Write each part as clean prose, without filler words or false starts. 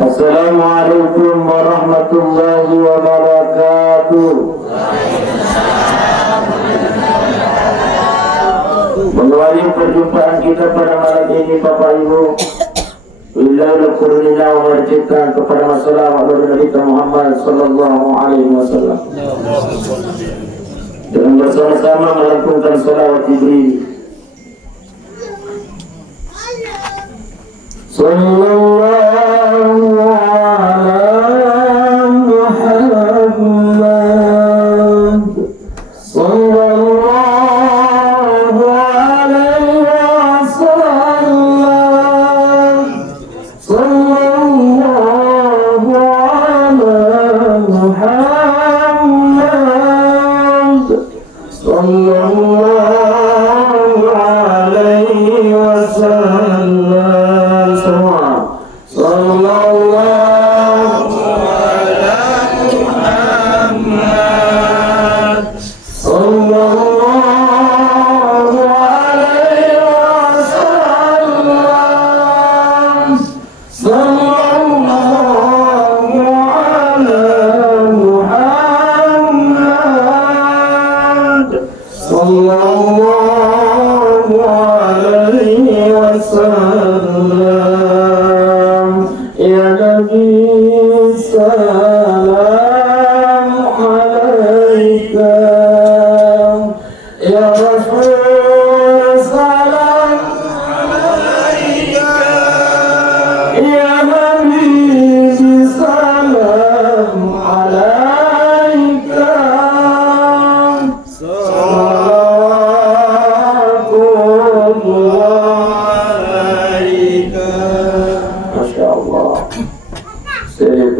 Assalamualaikum warahmatullahi wabarakatuh. Mengawali perjumpaan kita pada malam ini, Bapak Ibu, Wilayah Qur'anina melanjutkan kepada masalah Nabi Muhammad sallallahu alaihi wasallam dengan bersama-sama melantunkan salawat Jibril. Sallallahu ala Muhammad sallallahu alaihi wasallam. Sallallahu ala Muhammad sallallahu alaihi wasallam.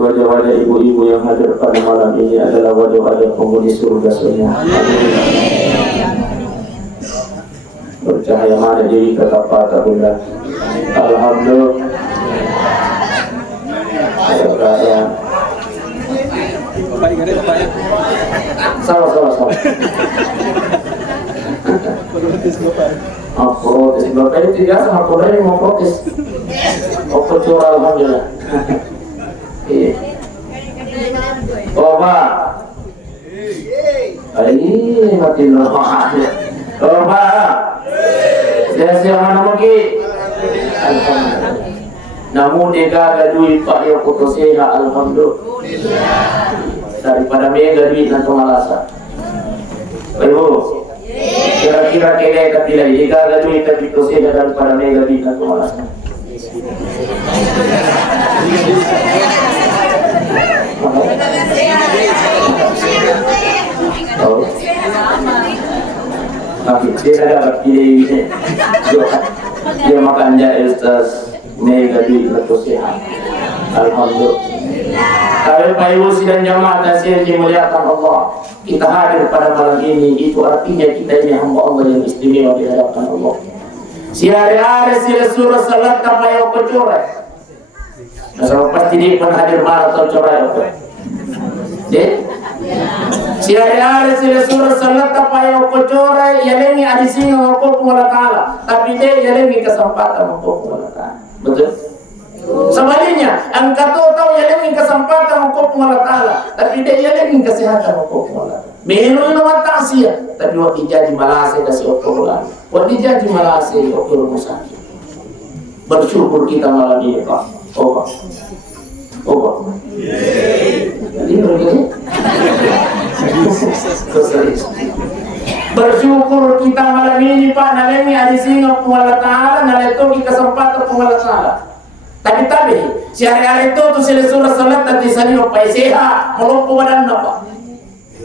Wajah-wajah ibu-ibu yang hadir pada malam ini adalah wajah-wajah penghuni surga semua. Bercahaya mana diri kata patah bunda. Alhamdulillah. Sama-sama. Protes bapak ini tidak sama protes mau protes. Oke curah alhamdulillah. Oba, ini mati roh. Oba, saya mana lagi? Alhamdulillah. Namun dia ada duit pak yang putusnya alhamdulillah. Daripada mega duit nanti malasa. Ibu, kira-kira kita pilih jika ada duit tapi putusnya daripada mega duit nanti malasa. Oh, tapi dia dapat pilih dia makan jahil mega duit lepas sehat. Alhamdulillah. Kalau Pak Ibu sidang jamaah dan dimuliakan Allah, kita hadir pada malam ini itu artinya kita ini hamba Allah yang istimewa di hadapan Allah. Si hari-hari sila surah salat tapayaw kecoret. Nah, pasti dia pun hadir malam atau coret. Si hari-hari sila surah salat tapayaw kecoret, yalengi adisi ngapok Allah Ta'ala. Tapi dia yalengi kesempatan ngapok Allah Ta'ala. Betul? Sebaliknya, engkau tahu yalengi kesempatan ngapok Allah Ta'ala. Tapi dia yalengi kesehatan ngapok Allah Ta'ala. Minum taksiya, tapi waktu jadi malase kasih okulan, waktu jadi malase okul musaki. Bersyukur kita malam ini Pak. Oh Pak. Ini begini. Bersyukur kita malam ini Pak. Nalemi adisinga Allah Ta'ala, naletoki kesempatan Allah Ta'ala. Tapi si hari-hari itu tuh sila surah salat nanti salino paiseha melompo badan Pak.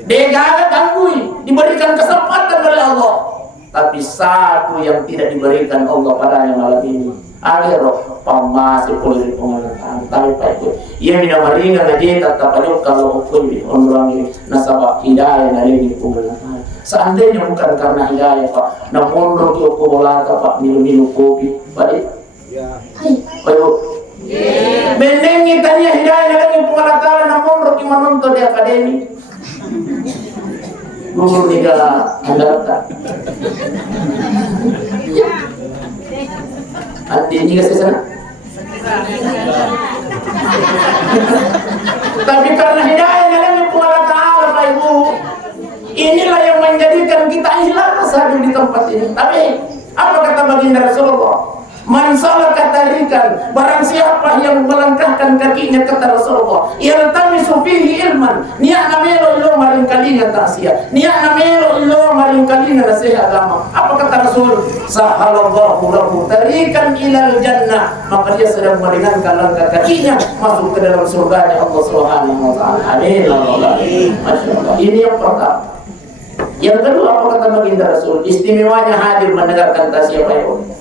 Dia gak gangguin, diberikan kesempatan oleh Allah. Tapi satu yang tidak diberikan Allah padanya malam ini, ada roh pamasi polri pengalatan. Tapi Pak itu, ia mina maringa ngaji tetap aja kalau ukun di orang ini nasabah hidayah nalini pengalatan. Seandainya bukan karena hidayah Pak, namun roh itu bolata Pak minum kopi, Pak itu. Pak Ibu. Mendengi tanya hidayah nalini pengalatan, namun roh itu menonton di akademi. Guru negara andalta. Andi ini kasih sana. Tapi karena hidayah yang Allah Ta'ala, Pak Ibu, inilah yang menjadikan kita ikhlas hadir di tempat ini. Tapi apa kata baginda Rasulullah? Man salaka tarikan, barang siapa yang melangkahkan kakinya kata Rasulullah, yaltamisu fihi ilman, ni'na melo ilo maring kalinga tasya, ni'na melo ilo maring kalinga nasihat agama. Apa kata Rasul? Sahalallahu lahu tarikan ilal jannah, maka dia sedang meringankan langkah kakinya masuk ke dalam surganya Allah Subhanahu wa taala. Amin. Masyaallah. Ini yang pertama. Yang kedua, apa kata baginda Rasul? Istimewanya hadir mendengarkan tasya Pak Ibu.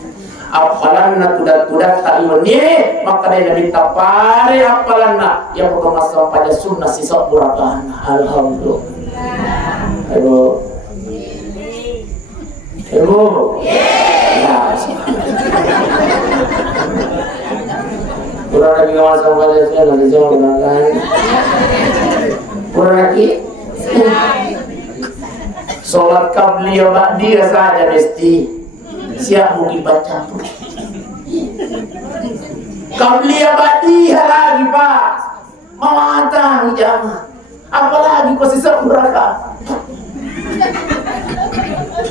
Apalanna tudat ta'imani, maka dia minta pare apalanna yang berkemas pada sunnah sisa purakan. Alhamdulillah. Ayo. Ayo. Kurang lagi kawan sama saya nanti jawab kan. Kurang lagi. Sholat qabliyah ba'diyah saja mesti siap mau dibaca pun. Qabliyah ba'diyah lagi Pak, matang jamaah. Apalagi kau sisa rakaat.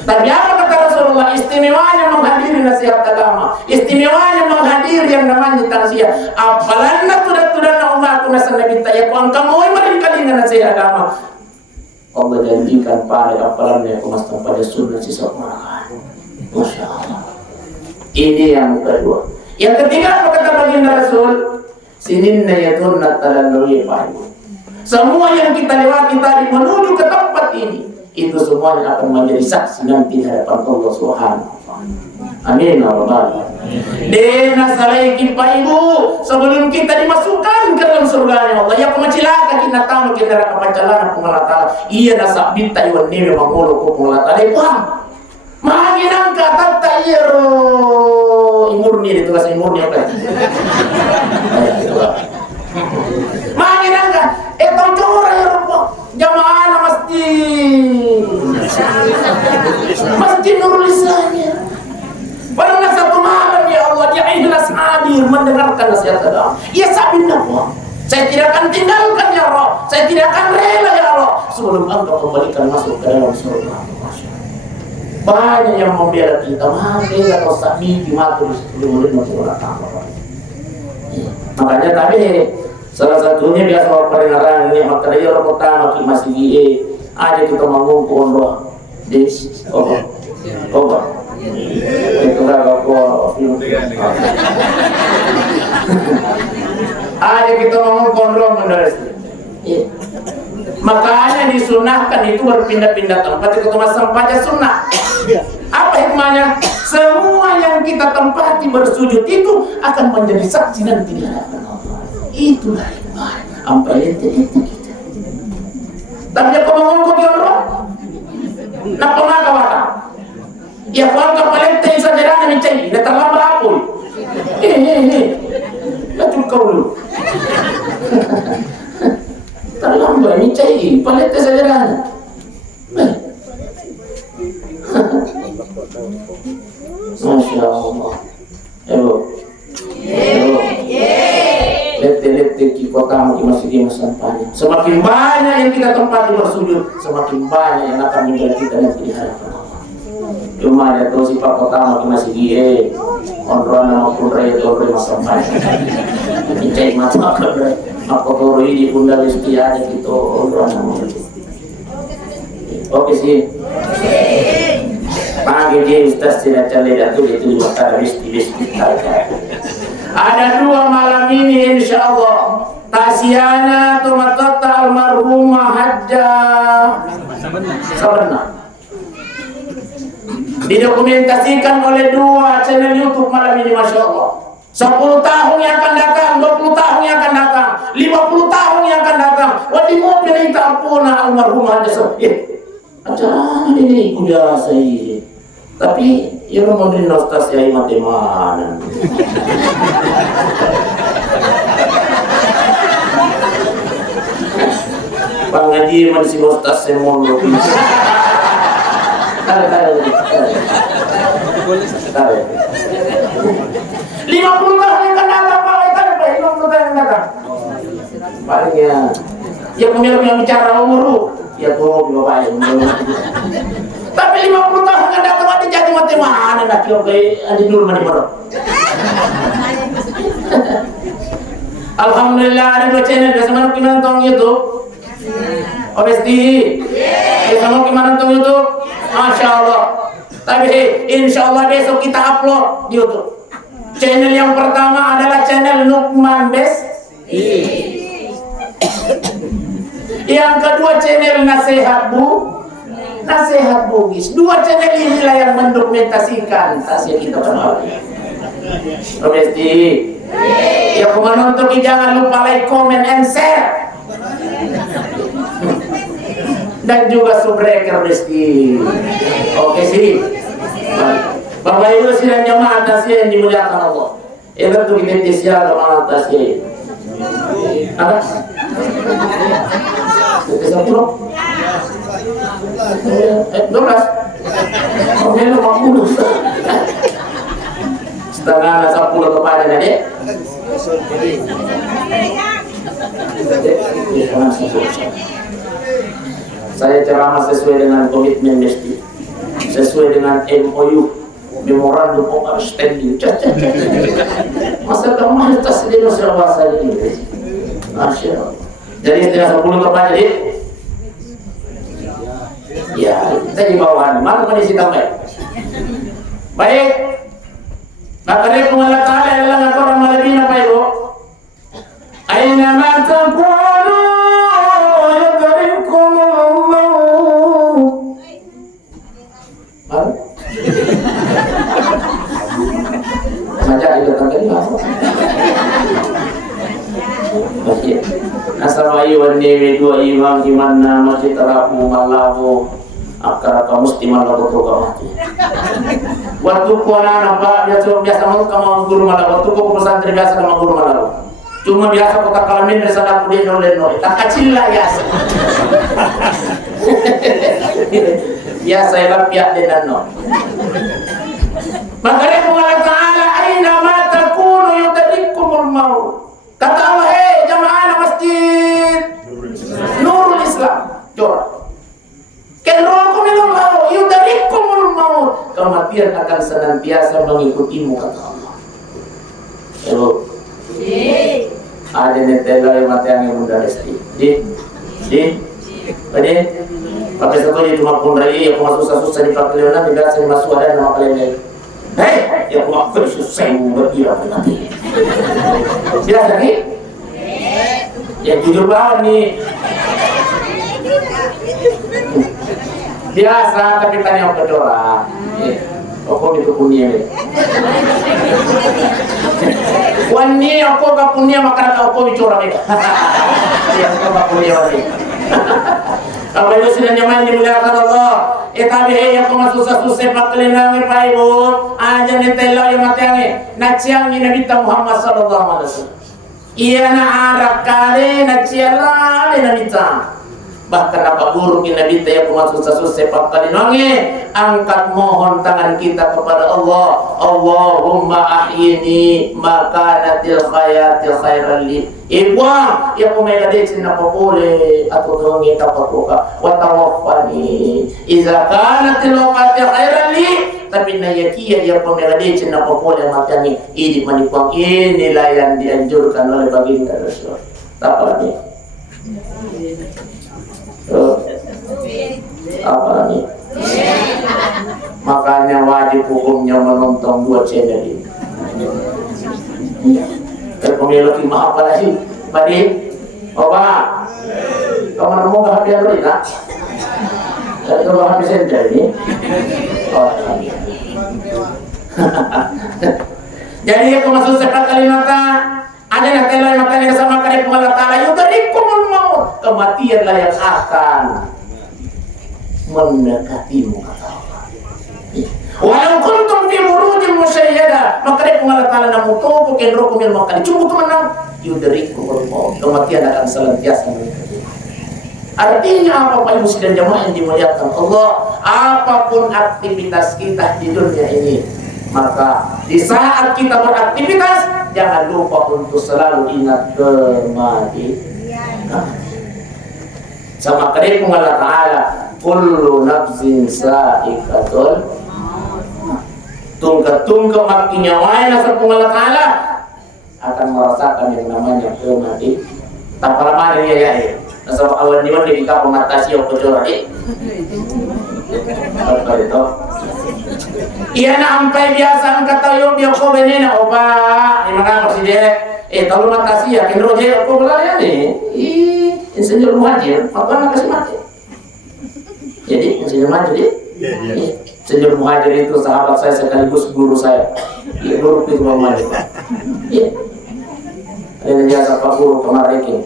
Tapi apa kata Rasulullah? Istimewanya menghadiri nasihat agama, istimewanya menghadiri yang namanya tausiah. Apalanna tudat-tudanna umatku nasan nabi taya ku angkamu maring kalingan nasihat agama. Allah janjikan pada apalanna yang kumastan pada sunnah sisa rakaat. Masya Allah. Ini yang kedua. Yang ketiga apa kata baginda Rasul? Sininna yatunna talalluhi Pak Ibu. Semua yang kita lewati tadi menuju ke tempat ini, itu semuanya akan menjadi saksi nanti di hadapan Allah Subhanahu wa taala. Amin ya rabbal alamin. Dena salaiki Pak Ibu, sebelum kita dimasukkan ke dalam surga Allah, ya pemacilaka kita tahu kita neraka pancalana pengalat Allah. Iya nasab binta iwan niwe mangolo ko pengalat Allah. Mahaginan kata tayro imurni itu kasih imurni apa? Mahaginan ka etong cura ya jamaah masjid Nurul Islamiyah. Pada satu malam ya Allah dia ikhlas hadir mendengarkan nasihat agama. Ya sabina Allah. Saya tidak akan tinggalkan ya Allah. Saya tidak akan rela ya Allah sebelum Engkau kembalikan masuk ke dalam surga. Banyak yang membela kita, makanya kalau sabi dimatu sebelum masuk neraka. Makanya tadi salah satunya biasa peringatan ini maka dia orang pertama kita masih die aja kita mengumpul roh des oba itu enggak kok aja kita mengumpul roh mendaras. Makanya disunahkan itu berpindah-pindah tempat itu masang pajak sunnah. Apa hikmahnya? Semua yang kita tempati bersujud itu akan menjadi saksi nanti di hadapan Allah. Itulah hikmah. Ampai ente kita. Tapi dia ngomong ke orang, nak pengakawata. Ya kuangka palente sajarana mencari, datang lama lapul. Betul kau dulu. Terlambat ni cari palet saja. Masya Allah. Ayo. Lete kota masih di masa depan. Semakin banyak yang kita tempati bersujud, semakin banyak yang akan menjadi kita nanti di hadapan Allah. Cuma ada terus sifat kota masih di kontrol maupun raya itu masa depan. Mencari mata kerja. Apa koroi di bunda listianya gitu orang. Oke sih. Pagi dia ustaz tidak terlihat itu mata listi. Ada dua malam ini insyaallah. Tasyana tumatata almarhumah hajja Sabarna. Didokumentasikan oleh dua channel YouTube malam ini Masya Allah. 10 tahun yang akan datang, 20 tahun yang akan datang, 50 tahun yang akan datang. Wadi mau pilih tak puna almarhumah jasa. Acara ini kuda saya. Tapi yang mau di nostas ya matemanan. Pangaji masih nostas semua. Tahu. 50 tahun yang akan datang Pak, 50 tahun yang datang. palingnya ya pemilik yang bicara umur ya tuh bapak tapi 50 tahun nggak datang ada jadi mati mana nak kau ada dulu mana baru. Alhamdulillah ada 2 channel biasa mana kita nonton YouTube. OBS TV. Biasa mana kita nonton YouTube. Masya Allah. Tapi insya Allah besok kita upload di YouTube. Channel yang pertama adalah channel Nukman Best. Yang kedua channel Nasihat Bugis. 2 channel inilah yang mendokumentasikan tasya kita kenal. OBS TV. Ya menonton jangan lupa like, comment, and share. Dan juga subscribe Rizki. Oke sih. Bapak Ibu sidang jamaah tasya yang dimuliakan Allah. Itu kita tisya jamaah tasya. Apa? Tisya 10. 12. Oke, 50. Setengah 10 kepada adik. Saya ceramah sesuai dengan komitmen mesti, sesuai dengan MOU, Memorandum of Understanding. Masa kamu tas di Nusa bahasa Inggris, Masya Allah. Jadi setengah 10 kepada adik. Ya, kita di bawah. Mana kondisi tambah? Baik. Maka Allah Ta'ala adalah ngakoran malabina Pak Ibu. Aina ma takunu yudrikum Allah. Saja itu tadi apa? Masih. Asal ayu wani 2 imam di mana masjid terapu malahu akar kamu istimewa betul kamu. Waktu ku anak-anak biasa mau kamu guru malah. Waktu ku pesantren biasa sama guru malah. Cuma biasa kota kalamin dari sana aku dia noleno. Tak kecil lah ya. Ya saya lapiak dengan no. Makanya Allah Ta'ala aina ma takunu yudrikumul maut. Kata Allah, hei jamaah masjid Nurul Islam. Jora. Kenrokum ilallah yudrikumul maut. Kematian akan senantiasa mengikutimu kata Allah. Halo. Ada netela yang mati yang muda resti. Tadi pakai satu di rumah pundrai yang masuk susah di Pakiliana tidak saya masuk ada nama kalian. Hei, yang aku susah berkira nanti. Siapa lagi? Yang jujur banget nih. Biasa tapi tanya apa orang. Aku itu punya ni. Wani aku gak punya maka aku bicara ni. Ya aku gak punya ni. Apa itu sudah nyaman dimuliakan Allah. Tapi yang aku susah-susah pakai nama Pak Ibu. Aja netela yang mati angin. Naciang ni Nabi Muhammad sallallahu alaihi wasallam. Ia na arab kali naciala Nabi ta. Bahkan apa buruk Nabi ta yang susah-susah pakai nama. Angkat mohon tangan kita kepada Allah. Allahumma ahyini makanatil khayatil khairan li. Ibwa yang umela deci na popole atau dongi tapakuka wa tawaffani iza kanatil wafati khairan li. Tapi na yakia yang umela deci na popole matani ini manipang inilah yang dianjurkan oleh baginda Rasul. Tak lagi. Apa lagi? Makanya wajib hukumnya menonton 2 channel ini. Pemilik maha apa lagi? Padi, Oba, kamu nemu gak hati yang berita? Itu gak hati sendiri ini. Jadi aku masuk sekat kalimatan. Ada yang telah matanya sama kali Allah Ta'ala. Yudrikumul maut. Kematianlah yang akan mendekatimu kata Allah. Walau kuntum fi burujin musyayyada, maka dia Allah Ta'ala namu tubuh kenrokum yang makan cukup tu menang yudrikumul maut. Kematian akan senantiasa mendekati. Artinya apa Pak Ibu dan jamaah yang dimuliakan Allah, apapun aktivitas kita di dunia ini, maka di saat kita beraktivitas jangan lupa untuk selalu ingat kematian. Sama kali Allah Ta'ala, kullu nafsin sa'iqatul. Tungka makinya wae nasa Allah Ta'ala akan merasakan yang namanya kematian. Tak lama dia ya. Nasa awan diwan di kapal matasi o kejora apa itu? Iya na ampai biasa ang katayo biya ko benena oba ni mga presidente kalau matasi ya kenro je ko bala ni insinyur Muhajir apa nak kasih mati. Jadi insinyur Muhajir Insinyur Muhajir itu sahabat saya sekaligus guru saya. Guru itu Muhajir. Iya. Ini jasa Pak Guru kemarin.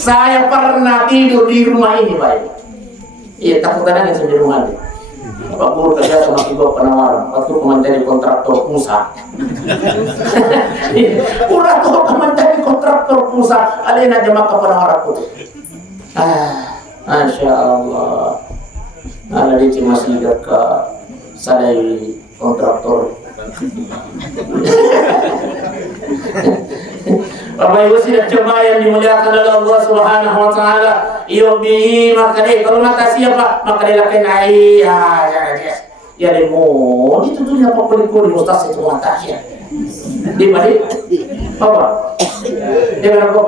Saya pernah tidur di rumah ini, Pak. Iya, takut ada yang di rumah ini. Pak Guru kerja sama Ibu penawaran. Waktu menjadi kontraktor pusat. Udah tuh menjadi kontraktor pusat. Alena jemaah ke penawaran putih. Masya Allah. Ada di Cimasih ke sadai kontraktor. Bapak Ibu sidang jemaah yang dimuliakan oleh Allah Subhanahu wa taala, iyo bi makane kalau makasih apa makane lakin ai ya demo itu tuh apa kulit mustas itu makasih di mana apa di mana apa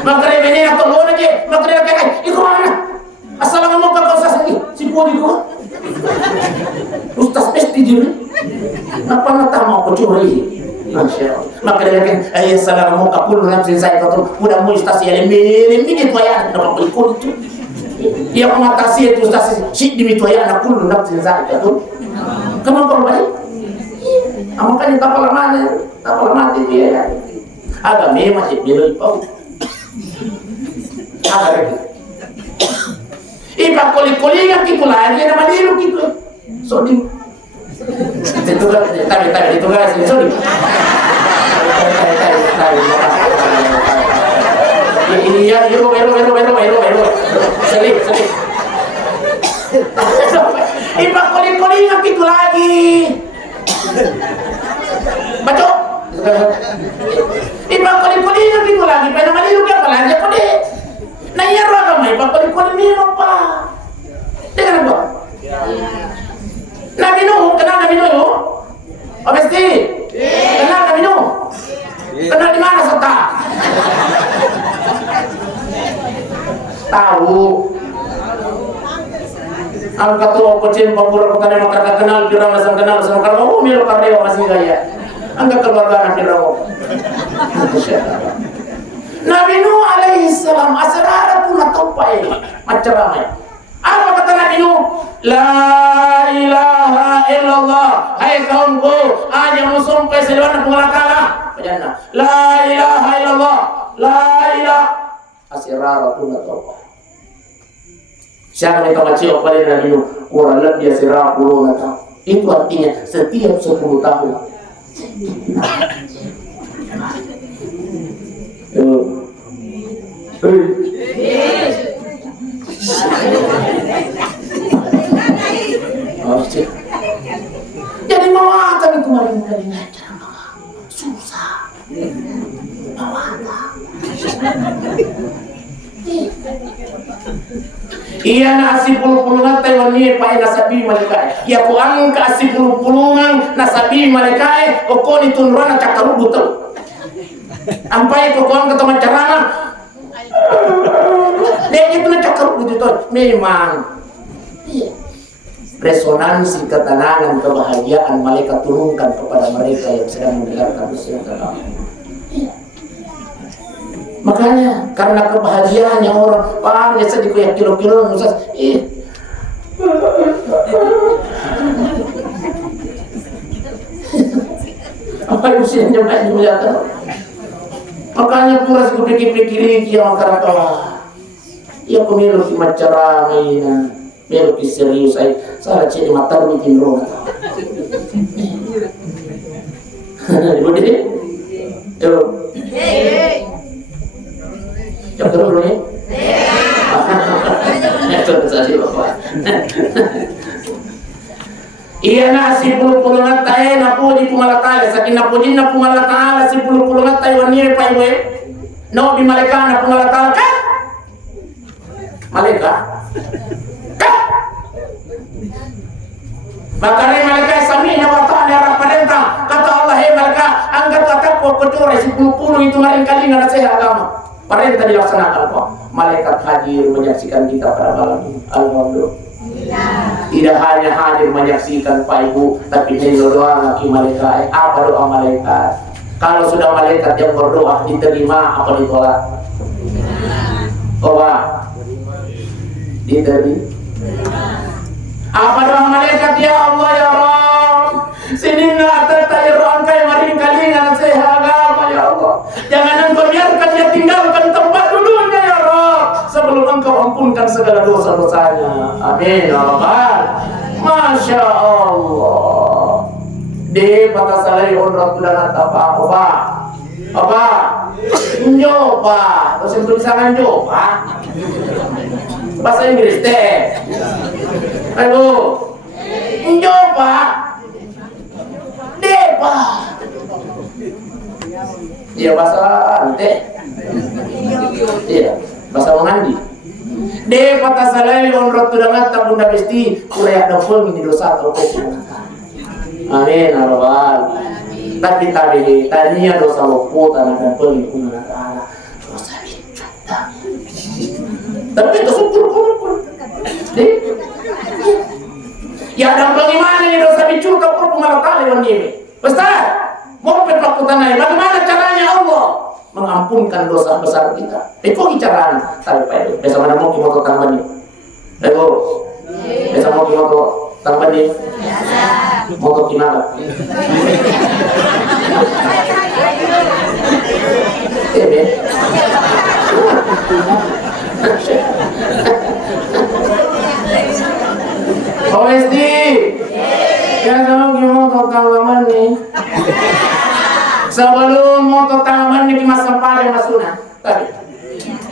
makane ini atau lo lagi makane lakin ai ikut mana assalamualaikum kau sasaki si podi ko Ustaz mesti diri apa nak mau aku curi Masya Allah maka dia kan ayah salam mau kapul nafsin saya kata mudah mu Ustaz ya lembi gitu ya dapat berikut itu dia mengatasi itu Ustaz si demi itu ya kapul nafsin saya kata kamu berbalik makanya tak mati dia ya agak memang dia pau agak iba kuli-kulingan gitu lagi nama dia gitu so di itu tadi itu guys so di ini ya bero selip iba kuli-kulingan gitu lagi baca iba kuli-kulingan gitu lagi pada nama dia apa lagi apa deh nah iya roga mai iba kuli-kulingan apa dengan apa Nabi Nuh, kenal Nabi Nuh? Oh mesti? Kenal Nabi Nuh? Kenal di mana Sota? Tahu. Ang katuwa kucing pambura ko kanina makakakenal pirang masang kenal sama kamu milo kareo masih gaya. Ang kekeluargaan pirang. Nabi Nuh alaihi salam asrara pun atopai macam ramai. Apa kata Nabi Nuh? La ilaha illallah. Hai kaumku, aja musumpai seliwana pengalakala. Bajana. La ilaha illallah. La ilaha. Asirara pun atau siapa yang kacau pada Nabi Nuh? Orang lebih asirara puluh tahun. Itu artinya setiap 10 tahun. Jadi mawatan itu kemarin susah mawatan iya nasi pulungan Taiwan pakai nasabi mereka ya ku angka si pulungan nasabi mereka okon itu nurana cakaru butuh ampai ku angka teman carana dia itu na cakaru butuh memang resonansi ketenangan kebahagiaan malaikat turunkan kepada mereka yang sedang mendengarkan berita. Makanya karena kebahagiaan yang orang paham ya sedikit ya kilo-kilo Ustaz apa yang usianya banyak melihat makanya puras kupikir-pikir yang karena ya pemilu si macara mainan melo ki serius ay salah cek matar bikin roh boleh yo ya terus nih ya terus aja bapak tae na puji pumalatala sakin na puji na pumalatala si puluh tae wani pa iwe no bi malaikat na pumalatala ka malaikat ka makanya malaikat sami na wata na raparenta kata Allah he malaikat angkat atak ko kecuali si puluh itu hari kali nggak saya agama perintah dilaksanakan kok malaikat hadir menyaksikan kita pada malam ini alhamdulillah. Tidak hanya hadir menyaksikan Pak Ibu, tapi ini doa lagi malaikat. Apa doa malaikat? Kalau sudah malaikat yang berdoa diterima apa ditolak? Coba diterima. Apa doa malaikat? Ya Allah ya Rabb, sini nggak tertayar angkai maring kalingan sehaga ya Allah. Jangan engkau biarkan dia tinggalkan tempat duduknya ya Rabb sebelum engkau ampunkan segala dosa-dosanya. Amin ya Rabbal. Masya Allah. Di patah salai onrat dan apa? Nyoba. Terus yang tulisangan nyoba. Bahasa Inggris teh. Ayo. Nyoba. Depa. Iya bahasa ante. Iya bahasa mengandi. De patah salai onrat dan bunda besti kuliah dapur ini dosa atau amin ya Rabbal. Tapi tadinya dosa luput anak dan pelingkungan Allah dosa dicuta. Tapi itu syukur. Ya dan bagaimana ini dosa dicuta pun malah ini. Ustaz, mau pepakutan aja. Bagaimana caranya Allah mengampunkan dosa besar kita? Itu caranya. Tapi Pak itu, besok mana mau kita tambah nih? Ego, besok mau kita tambah nih? Mau ke gimana? OSD, ya kamu gimana tanggaman nih? Sebelum motor tanggaman nih mas sampah masuna, tadi.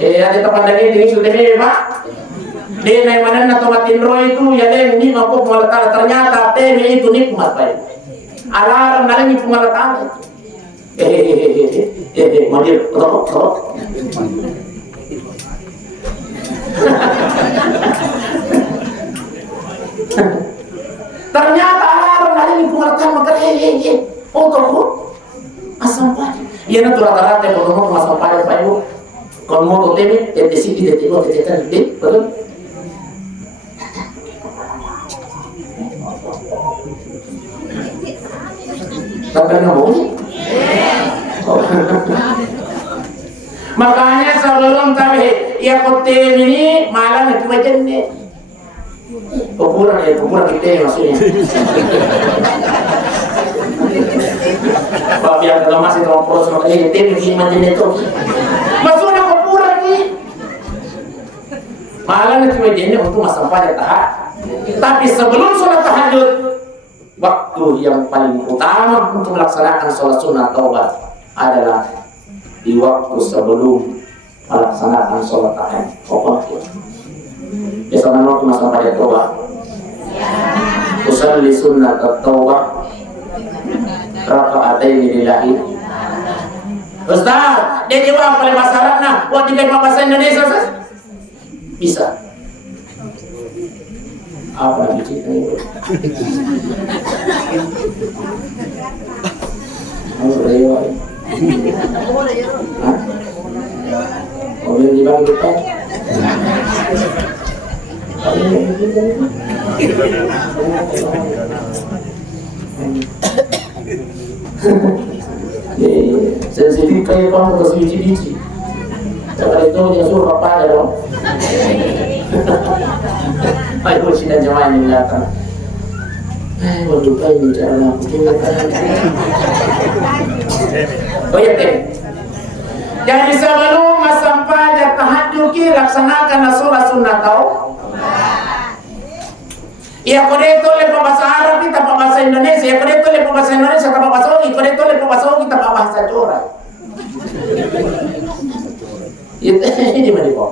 Ada tempat lagi ini sudah nih pak. Dia naik mana atau matin roh itu ya deh ini mampu malatala ternyata temi itu nikmat pak. Alarm naleng itu malatala. Mandir, tolong. Ternyata alarm naleng itu malatala maka tolong asam padi. Iya na rata-rata kalau ngomong asam padi pak ibu. Kalau mau temi, sih tidak betul. Sampai ngomong makanya sebelum tabi ya kote ini malah nanti macam ni kuburan kita maksudnya Pak biar kalau masih terlalu poros makanya kita bikin macam itu maksudnya kuburan ni malah nanti macam ni untuk masa pada tahap tapi sebelum sholat tahajud waktu yang paling utama untuk melaksanakan sholat sunnah taubat adalah di waktu sebelum melaksanakan sholat tahajud. Biasanya waktu masa pada taubat. Usalli sunnat taubat raka'ataini lillahi. Ustaz, dia jawab paling masalahnya. Wah, tiga bahasa Indonesia bisa. Apa lagi cerita itu? Oh, yang di bawah kita. Sensitif kayak kamu terus bici-bici. Setelah itu dia suruh apa aja dong. Ayo sini jemaah ini datang. Waduh, ini cara oh ya teh. Jadi sebelum sampai tahajud laksanakan sholat sunnah tau. Ya kode itu lepas bahasa Arab kita bahasa Indonesia. Ya kode itu lepas bahasa Indonesia kita bahasa Ogi. Kode itu lepas bahasa Ogi kita bahasa Jawa. Ini mana kok?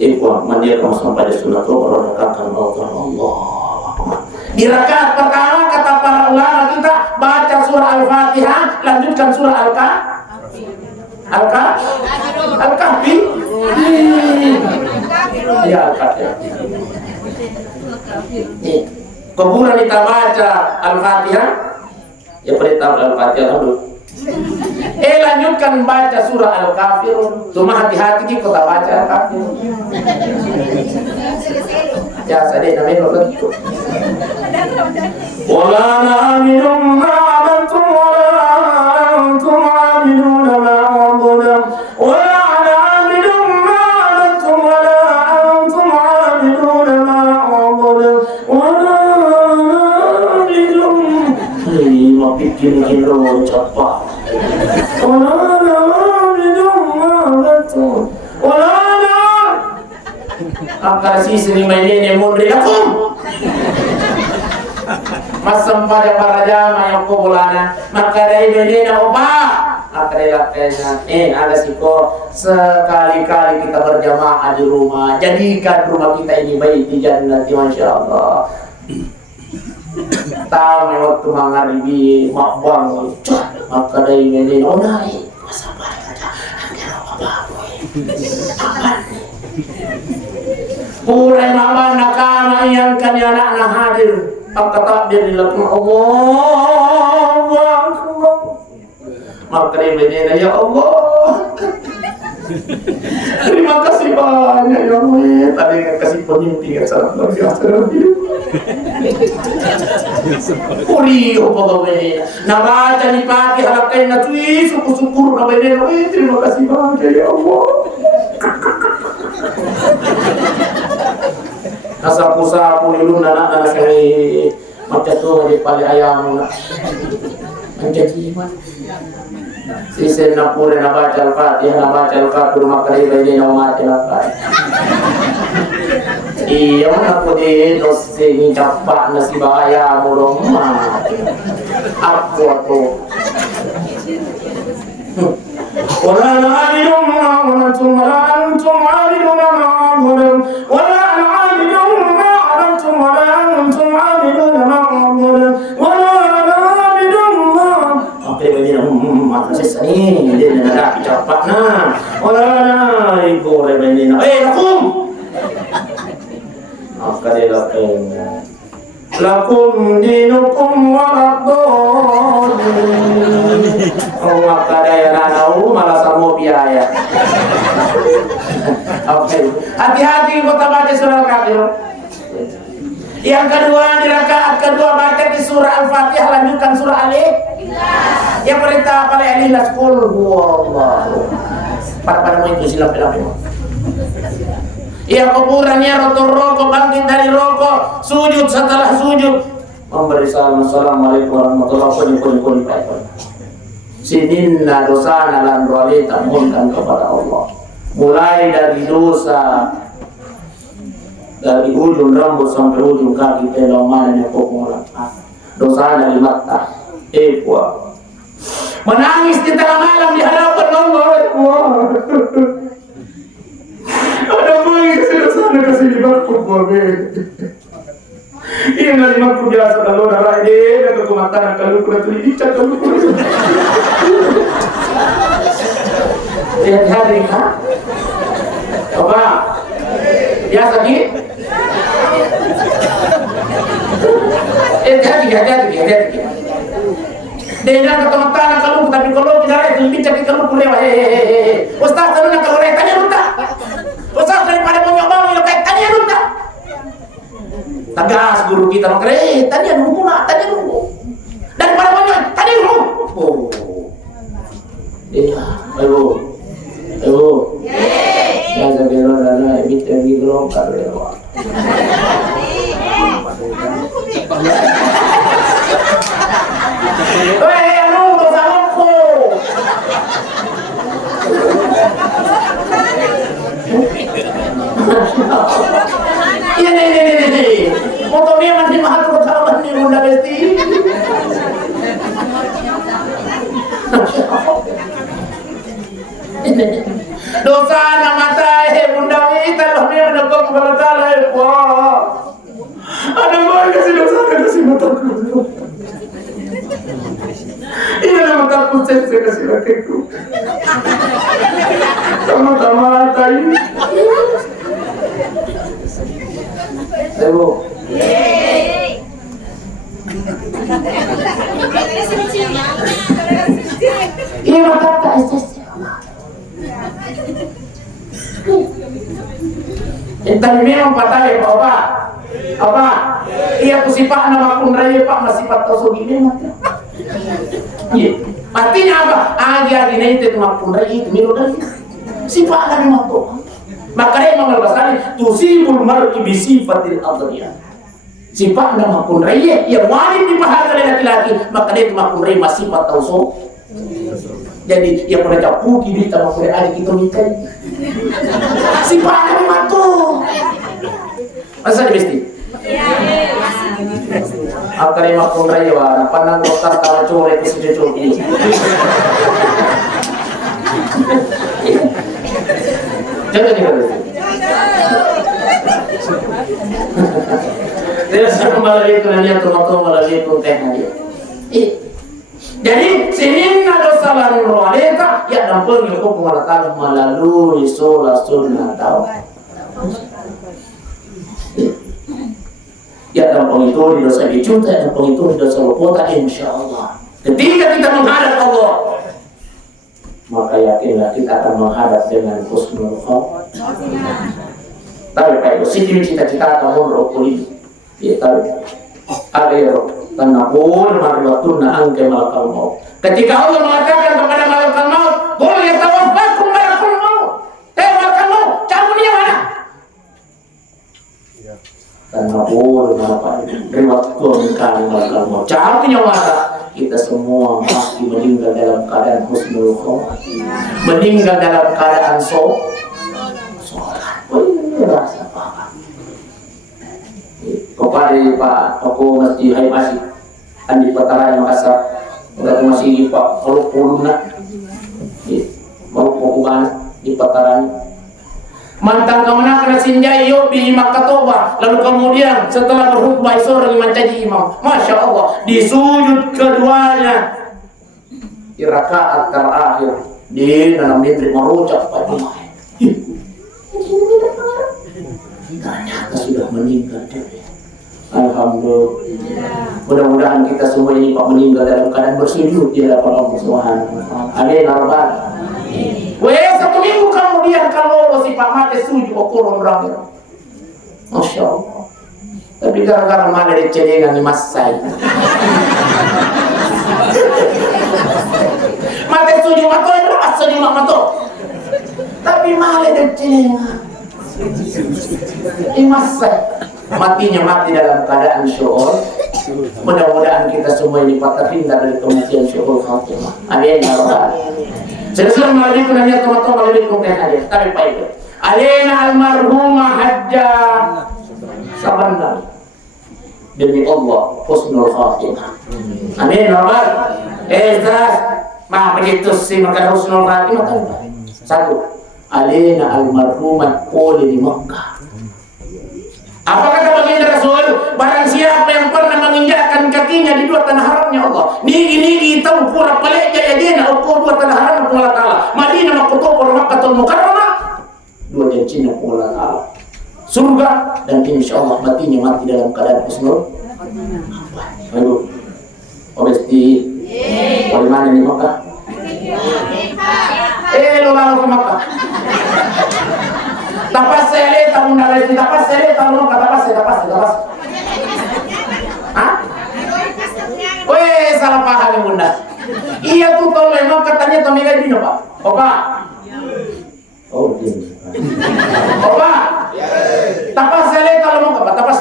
Ini kok mandir kamu sampai di sunnah tuh kalau datangkan Allah. Di rakaat pertama kata para ulama kita baca surah Al-Fatihah, lanjutkan surah Al-Kahfi. Ya Al-Kahfi. Kuburan kita baca Al-Fatihah, ya perintah Al-Fatihah dulu. Lanjutkan baca surah Al-Kafirun. Cuma hati-hati kita baca Al-Kafirun. Ya sadar namanya begitu. Wala na'minum ma'amantum wala antum 'aminuna ma'abudam wala na'minum ma'amantum wala antum 'aminuna ma'abudam wala na'minum mau bikin hero cepat wala na'minum ma'amantum wala angka sisi ini mundri lakum masam pada para jama yang kubulana maka dari ini oba akhirnya ada siko sekali-kali kita berjamaah di rumah, jadikan rumah kita ini baik di jannati masya Allah. Tahu waktu mengharibi makbang maka dari ini onai masam pada aja angker apa Purai mama nakama yang kan anak hadir, apa takdir dilakukan Allah Akbar. Maka dia ya Allah. Terima kasih banyak ya Allah. Tadi kasih penyunting yang sangat luar biasa dalam hidup. Uriyo pegawai. Nabaca di pagi halakai natui syukur nabaca. Terima kasih banyak ya Allah. Nasapu-sapu nilun anak kali macam tu di pali ayam menjadi iman. Sisi napure nabaca Al-Fatihah nabaca Al-Kafir maka ini nama Al-Fatihah. Iya aku di dosen capak nasi bahaya mulung aku. Wala na'minum ma'amantum wala antum 'aminuna ma'abudum wala na'minum ma'amantum wala antum 'aminuna ma'abudum wala na'minum apa begini mata sesani dia nak cepat nah wala na'iko begini lakum apa dia lakum dinukum waladdallin. Allah kadaya nanau malah sama biaya. Oke. Hati-hati kita baca surah Al-Kafir. Yang kedua di rakaat kedua baca di surah Al-Fatihah, lanjutkan surah Al-Ikhlas. Yang perintah pada Al-Ikhlas qul huwallahu. Pada mau itu silakan. Ia kuburannya rokok bangkit dari rokok, sujud setelah sujud memberi salam assalamualaikum warahmatullahi wabarakatuh. Sininna dosana lan roali tamunkan kepada Allah. Mulai dari dosa dari ujung rambut sampai ujung kaki teloman yang populer. Dosa dari mata, menangis di tengah malam di hadapan Allah. Ada boy sudah sana kasih libatku bobe. Iya nggak libatku biasa kalau darah ini dan kekuatan kalau kuda tuh dicat kalau lihat hari ha? Coba biasa ni. Hati-hati. Dengan kekuatan kalau tapi kalau darah itu dicat kalau kuda Ustaz kalau nak kalau tanya luta. Ustaz daripada menyobang yang kayak tanya dulu tak? Tegas guru kita makanya tanya dulu. Daripada banyak tanya dulu. Oh. Ayo. Ya segera dana emite gilo karlewa. Anu dosa lompo. Ini. Motornya masih mahal kalau ni Bunda Besti. Dosa nama saya Bunda Besti kalau ni menekuk berkala. Wah. Ada banyak kasih dosa Iya nama takut saya kasih rakyatku. Sama-sama tadi. Ayo. Iya mata tak SSC. Entah memang patah ya Pak Oba. Apa? Iya tu sifat nama pun raya Pak masih patah sogini mati. Iya. Artinya apa? Agi-agi na itu pun raya itu miru dari. Sifat nama memang tu. Makanya Imam Al-Ghazali tusibul mar'i bi sifatil adriyah. Sifat nama pun raya yang wajib dipahami oleh laki-laki, maka dia itu pun raya masih patah so. Jadi yang pernah capu kini sama pun raya kita nikah. Sifat nama memang tu. Masa mesti. Akar yang pun raya wah, pandang dokter kalau core itu sejuk ini. Jangan dikatakan. Dia sudah melalui kunanya tomato melalui kuntenya dia. Jadi sini ada salah roaleta ya nampol yuko pengalaman melalui sholat sunnah tahu. Ya nampol itu di dosa dicuta, ya nampol itu di dosa lupota insyaallah. Ketika kita menghadap Allah, maka yakinlah kita akan menghadap dengan husnul khotimah. Tapi Pak Ibu, sini cita-cita atau rokok ini, ya tahu. Agar tanapun marwatuna angke malakal maut. Ketika Allah mengatakan kepada malakal maut, boleh tawaffakum malakal maut. Malakal maut, cabut yang mana? Tanapun malakal malakal maut. Cabut yang mana? Kita semua pasti meninggal dalam keadaan husnul khotimah, meninggal dalam keadaan sholat. Ini rasa apa? Kepada Pak, aku mesti hai masih andi pataran Makassar, udah masih Pak kalau puluna, mau pokoknya di pataran. Mantan kemana kena sinjai yo bi Makatoba, lalu kemudian setelah berkhutbah sore mencaji imam, masya Allah di sujud keduanya di rakaat terakhir di dalam diri merucap pada imam. Ternyata sudah meninggal dunia. Alhamdulillah. Mudah-mudahan kita semua ini Pak meninggal dalam keadaan bersujud di hadapan Allah Subhanahu wa taala. Amin ya rabbal alamin. Weh, 1 minggu kemudian kalau si Pak mati sujud ukuran berakhir. Masya Allah. Tapi gara-gara mana dicelengan di masai. Mati sujud mato itu sujud mato. Tapi malah dicelengan. Masai. Matinya mati dalam keadaan syukur. Mudah-mudahan kita semua ini terhindar dari kematian syukur khatimah. Amin ya rabbal alamin. Selesai melalui kunanya tomato melalui kuntenya aja. Tapi Pak Ibu, alena almarhumah hajja sabanda demi Allah husnul khatimah. Amin ya rabbal alamin. Mah begitu sih maka husnul khatimah kan? 1. Alena almarhumah oleh di Makkah. Apa kata baginda Rasul? Barang siapa yang pernah menginjakkan kakinya di 2 tanah haramnya Allah, nigi tahu pura pelik jaya dina ukur 2 tanah haram Allah Ta'ala, Madinah Makutubur Makkatul Mukarramah, 2 janjinya Allah Ta'ala, surga, dan insya Allah matinya mati dalam keadaan husnul. Ayo, Oresti, dari mana di Makkah? Lo lalu ke Makkah. Tapas sele tahun dari tapas sele tahun tapas. Hah? Weh, salah paham Bunda. Iya tuh tahun memang katanya tahun ini gini Pak. Opa. Oh, gini. Opa. Tapas sele tahun apa? Tapas.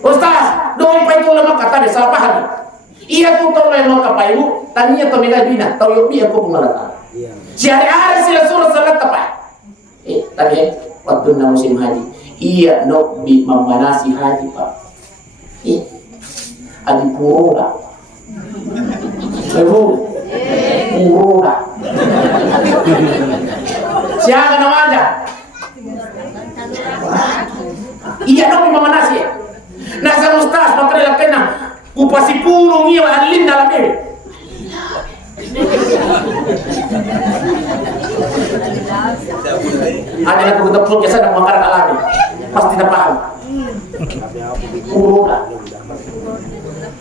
Ustaz, doi pa itu lemah kata deh salah paham. Iya tuh tahun memang kata Ibu, tanya tahun ini gini. Tahu yopi aku pengalatan. Syariat sila surah salat apa? Tadi waktu musim haji, iya no bi memanasi haji Pak. Adi puro lah, puro lah. Siapa namanya? Iya no bi memanasi. Nasa Ustaz, makanya kena upasi pulung iya alin dalam ini. Ada yang aku tepuk ya saya makar alami. Pasti tidak paham. Udah.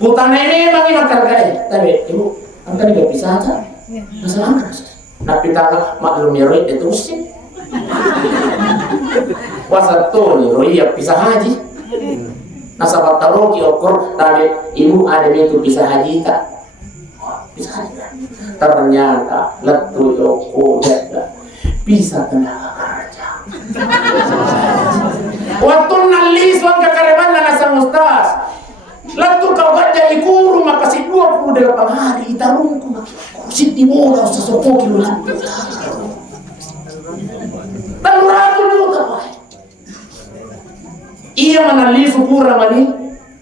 Utang ini bagi makar gaya. Tapi ibu, angka juga bisa aja. Masalah angka. Tapi tak maklum ya Roy itu sih. Wasa tuh nih Roy ya pisah haji. Nasabat taruh kiokor tapi ibu ada itu pisah haji tak. Bisa ternyata letu yoko bisa tenaga kerja. Waktu nalis wang kekareban na sang ustaz. Letu kau jadi guru makasih 28 hari itarungku kusit di bola sesoko kilo lantai. Lalu ratu juga pak. Ia menalis ukuran mani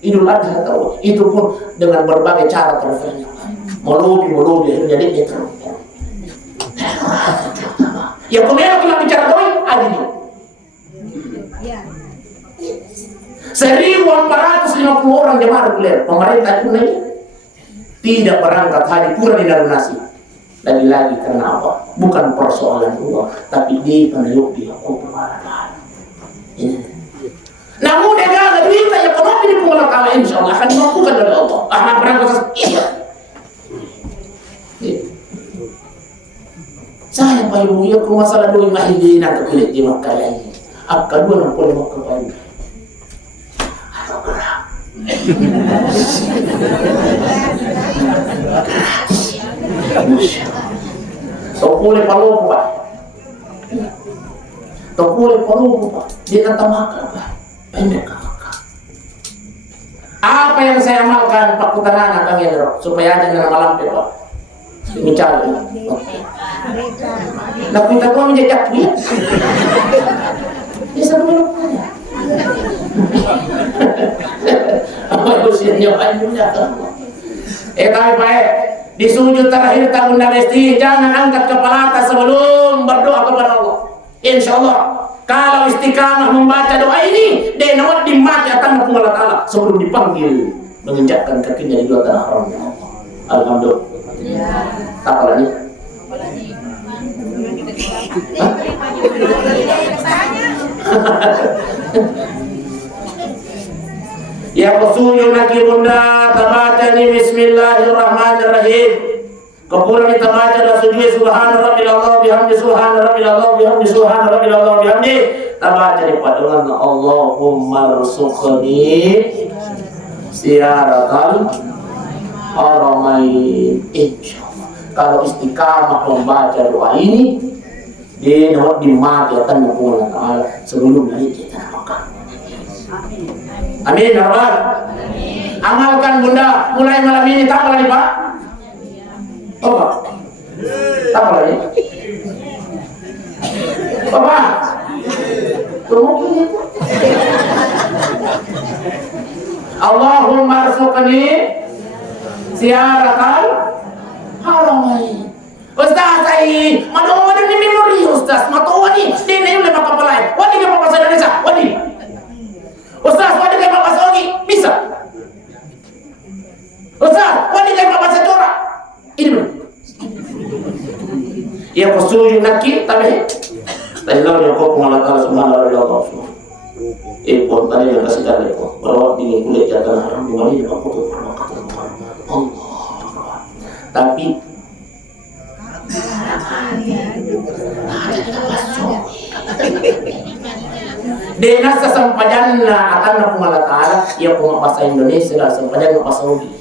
Idul Adha tahu itu pun dengan berbagai cara terfirman. Melobi jadi dia terus. Ya kemudian kita bicara doi ada nih. 1.450 orang jemaah reguler. Pemerintah itu tidak berangkat haji kurang dinarunasi. Lagi-lagi karena apa? Bukan persoalan uang, tapi di peneluk di hukum Allah. Namun negara duit ya ekonomi di pengelola kala insya Allah akan dimampukan oleh Allah. Anak berangkat iya. Saya Pak Ibu ya ke masalah doi mahidin atau kulit di Makkah ini. Akka 2 boleh Makkah Pak Ibu. Atau gerak. Tokule palupu Pak. Tokule palupu Pak. Dia kata Makkah Pak. Pendek Makkah. Apa yang saya amalkan Pak Kutanana Kang Yendro supaya jangan malam Pak. Mencari. Nak minta kau menjejak dia. Dia satu melupakannya. Apa usianya panjangnya? Tapi baik. Di sujud terakhir tahun Nabesti jangan angkat kepala atas sebelum berdoa kepada Allah. Insya Allah kalau istiqamah membaca doa ini, dia nawat dimati akan Allah Taala sebelum dipanggil menginjakkan kakinya di dua tanah haram. Alhamdulillah. Apa lagi? Ya Rasul lagi bunda tabaca ni bismillahirrahmanirrahim. Kemudian kita baca dan sujud subhana rabbil Allah bihamdi subhana rabbil Allah bihamdi subhana rabbil Allah bihamdi. Tabaca di paduan Allahumma rzuqni ziyaratal haramain. Insyaallah kalau istiqamah membaca doa ini dia dapat dimati akan Allah Taala sebelum dari kita makan. Amin ya Rabbal. Amalkan bunda mulai malam ini tak lagi Pak. Oh Pak. Tak lagi. Bapak. Tunggu itu. Allahumma arzuqni ziyaratal haramain. Ustaz ai, mana ada ni memori Ustaz, matawani, dia ni le makapalai. Wadi ke bahasa Indonesia? Wadi. Ustaz, wadi ke bahasa Ogi? Bisa. Ustaz, wadi ke bahasa Tora? Ini belum. Ya kusuju naki tapi Allah yang kau pengalat Allah Subhanahu wa Taala. Pun tadi yang kasih tadi pun bahwa ini kulit jatuh haram di mana juga aku Allah. Tapi dengan sesampainya akan Allah Taala ia punya bahasa Indonesia lah sesampainya bahasa Ugi.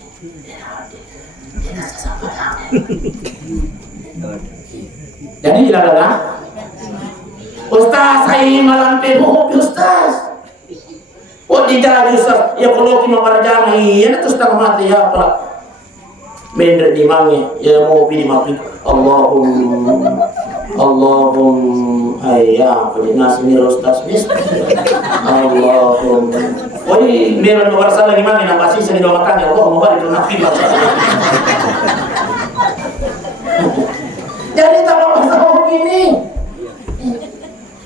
Jadi dilakukan Ustaz saya malam penuh Ustaz. Oh tidak Ustaz ya kalau kita marjani ya terus tak mati ya apa Mendra di mangi ya mau pilih mati Allahum ayah penas ini Ustaz mis Allahum oi meron berasa lagi mangi nak pasti saya doakan ya Allah mau balik nabi jadi tak apa begini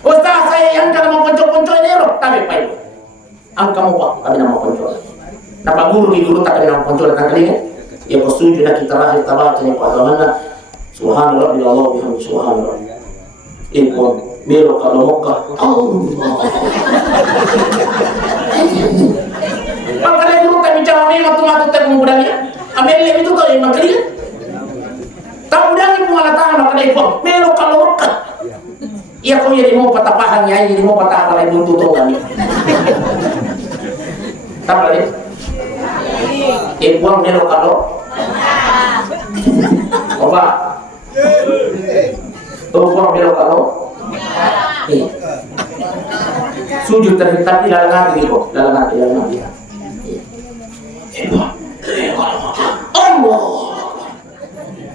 Ustaz saya yang kalau mau poncok-poncok ini roh tapi Pak angka mau Pak kami nama poncok napa guru di guru tak kami nama poncok datang kali Ya sujud kita terakhir tabaca yang pada subhanallah bila Allah bihamdi subhanallah. Ikon melo kalau Mekah Allah. Makanya dulu kami jawab memang tuh matu tak mengudangnya. Ambil itu kau yang makanya. Tak udangi pengalatan makanya ikon melo kalau Mekah. Iya kau jadi mau patapahan ya, jadi mau patah apa lagi untuk kami. Tak lagi. Ikon melo kalau. Opa. Tuh melo kalau. Sujud tapi dalam hati kok, dalam hati. Allah.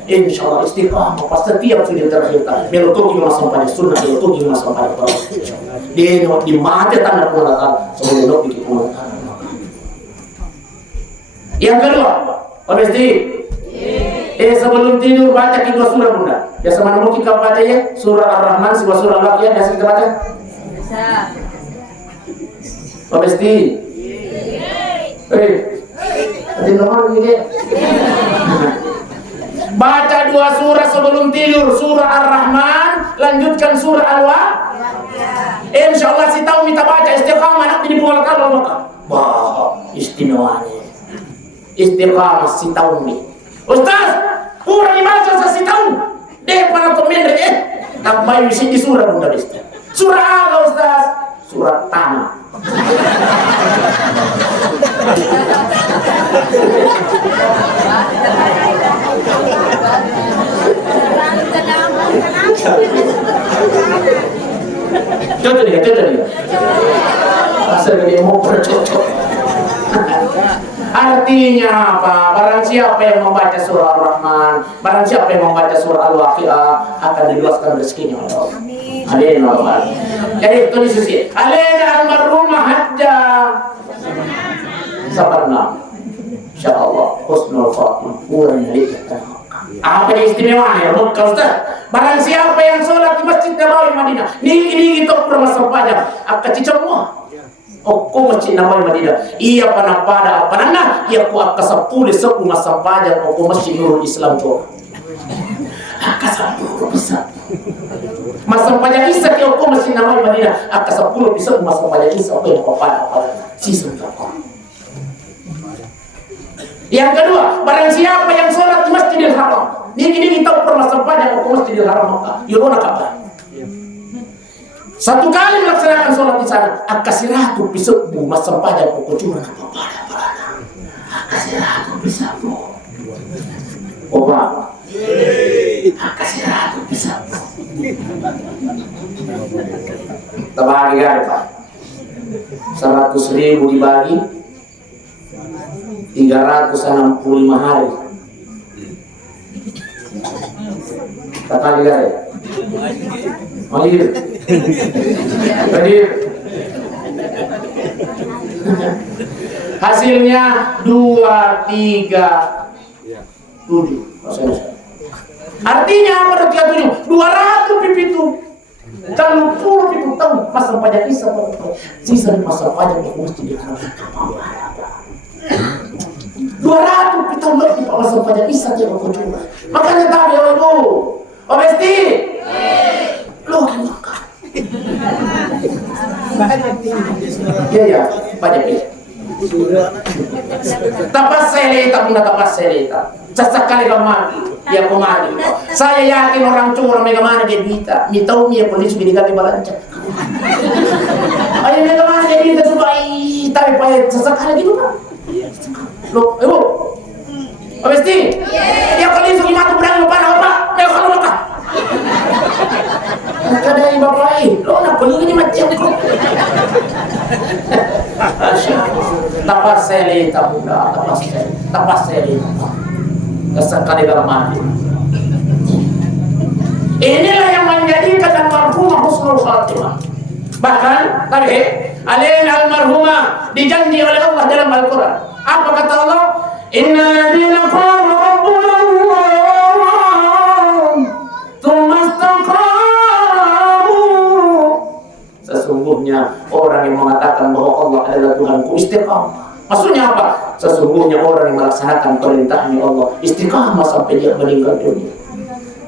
Insya Allah istiqamah pas setiap sujud terakhir tadi. Melotogi masuk pada sunnah, melotogi masuk pada Quran. Dia di mata tanda pengalatan sebelum dok bikin pengalatan. Yang kedua, pasti. Sebelum tidur baca 3 surah bunda. Ya sama nama kita baca ya surah Ar-Rahman, surah Al-Baqiyah, biasa kita baca. Bisa. Pasti. Ada nomor ini. Baca 2 surah sebelum tidur, surah Ar-Rahman, lanjutkan surah Al-Baqiyah. Insyaallah si tahu kita baca istiqamah nak di bulan kalau maka. Wah, istimewanya. Istiqamah si tahu ni. Ustaz, kurang dibaca sasi tahu. Deh para pemimpin tambah isi di surah bunda besti. Surah apa Ustaz? Surah tanah. Contoh dia. Asal dia mau bercocok. Artinya apa? Barang siapa yang membaca surah Ar-Rahman, barang siapa yang membaca surah Al-Waqiah akan diluaskan rezekinya oleh Allah. Amin. Jadi itu diskusi. Alaina al-marhumah hajja sabarna. Insyaallah husnul khatimah. Kurang dari kita. Apa yang istimewa ya Mekah Ustaz? Barang siapa yang sholat di Masjid Nabawi Madinah, niki kita pernah masuk pajak, akan cicamua. Ko Masjid Nabawi Madinah. Iya pada apa iya ku akasapuli sepu masam pajak ko Masjid Nurul Islam tu. Akasapuli bisa. Masam pajak isa ke ko Masjid Nabawi Madinah, akasapuli bisa masam pajak isa ko yang pada sisa ko. Yang kedua, barang siapa yang sholat di Masjidil Haram, niki kita pernah masam pajak ko Masjidil Haram Mekah. Yurona kabar. Satu kali melaksanakan sholat di sana, akasiratu bisabu masam pajak ko curang pada. Akasiratu bisabu. Oba. Akasiratu bisabu. Tabari gak Pak? 100.000 dibagi 365 hari. Tabari gak ya? Hadir. Hasilnya 2, 3, 7. Artinya apa 237? 200 pipitu. Kalau puluh pipitu tahu pasal pajak isa, sisa di pasal pajak di Masjidil Haram. 200 pipitu lebih pasal pajak isa dia berkunjung. Makanya tahu ya ibu. Pasti. Loh kan makan. Ya, banyak ini. Tapas seleta. Sesekali kau mati, ya kau mati. Saya yakin orang curang mega mana dia duita. Mi tahu mi polisi bini kami balanca. Ayo mega mana dia duita supaya tapi payah sesekali gitu kan. Loh, ibu. Pasti? Ya kalau isu mati berang lupa apa? Mega kalau lupa. Kadang bapak lo nak pergi ni macam tu. Tapas selita buka, tapas selita. Kesekali dalam hati. Inilah yang menjadikan almarhumah husnul khatimah. Bahkan tadi alaina almarhumah dijanji oleh Allah dalam Al-Quran. Apa kata Allah? Innal ladzina qalu rabbuna Allah tsumma istaqamu. Sesungguhnya orang yang mengatakan bahwa Allah adalah Tuhanku istiqamah. Maksudnya apa? Sesungguhnya orang yang melaksanakan perintahnya Allah istiqamah sampai dia meninggal dunia.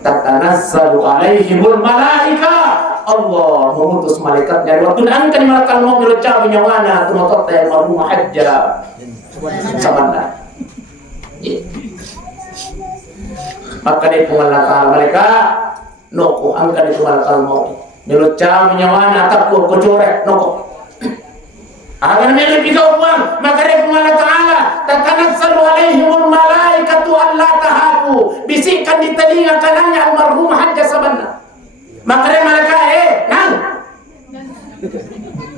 Tatanazzalu alaihimul malaika. Allah mengutus malaikatnya waktu angkan malakal mau melucap nyawana tumotot yang marhum hajja sabana. Maka dia pengalakal mereka noko angkan itu malakal mau melucap nyawana takut kocorek noko. Agar mereka pikau uang, maka dia Allah Ta'ala tatanazzalu alaihimul malaikatu alla tahaku, bisikkan di telinga kanannya almarhum hajjah sabanna. Maka dia malaikat nang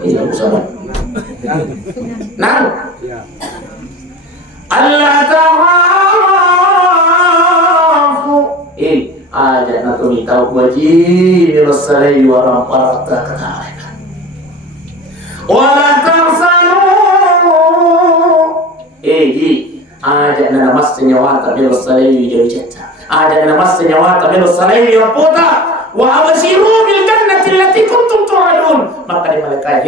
iya saban nang Allah tahaku ajak nak minta wajib misalai warang parta kata wala tarsanu ajak na namas senyawata bil salimi jawjata ajak na namas senyawata bil salimi raputa wa abshiru bil jannati allati kuntum tu'adun. Maka di malaikat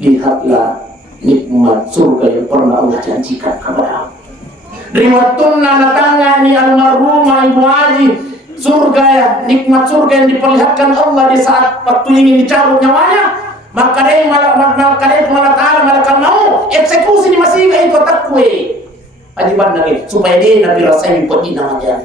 lihatlah nikmat surga yang pernah Allah janjikan kepada kamu. Riwayatuna natangani almarhumah Ibu Haji surga ya, nikmat surga yang diperlihatkan Allah di saat waktu ingin dicabut nyawanya. Maka dia Allah Ta'ala malaikat mau eksekusi di masih itu takwe ajiban lagi supaya dia nabi rasai pedi namanya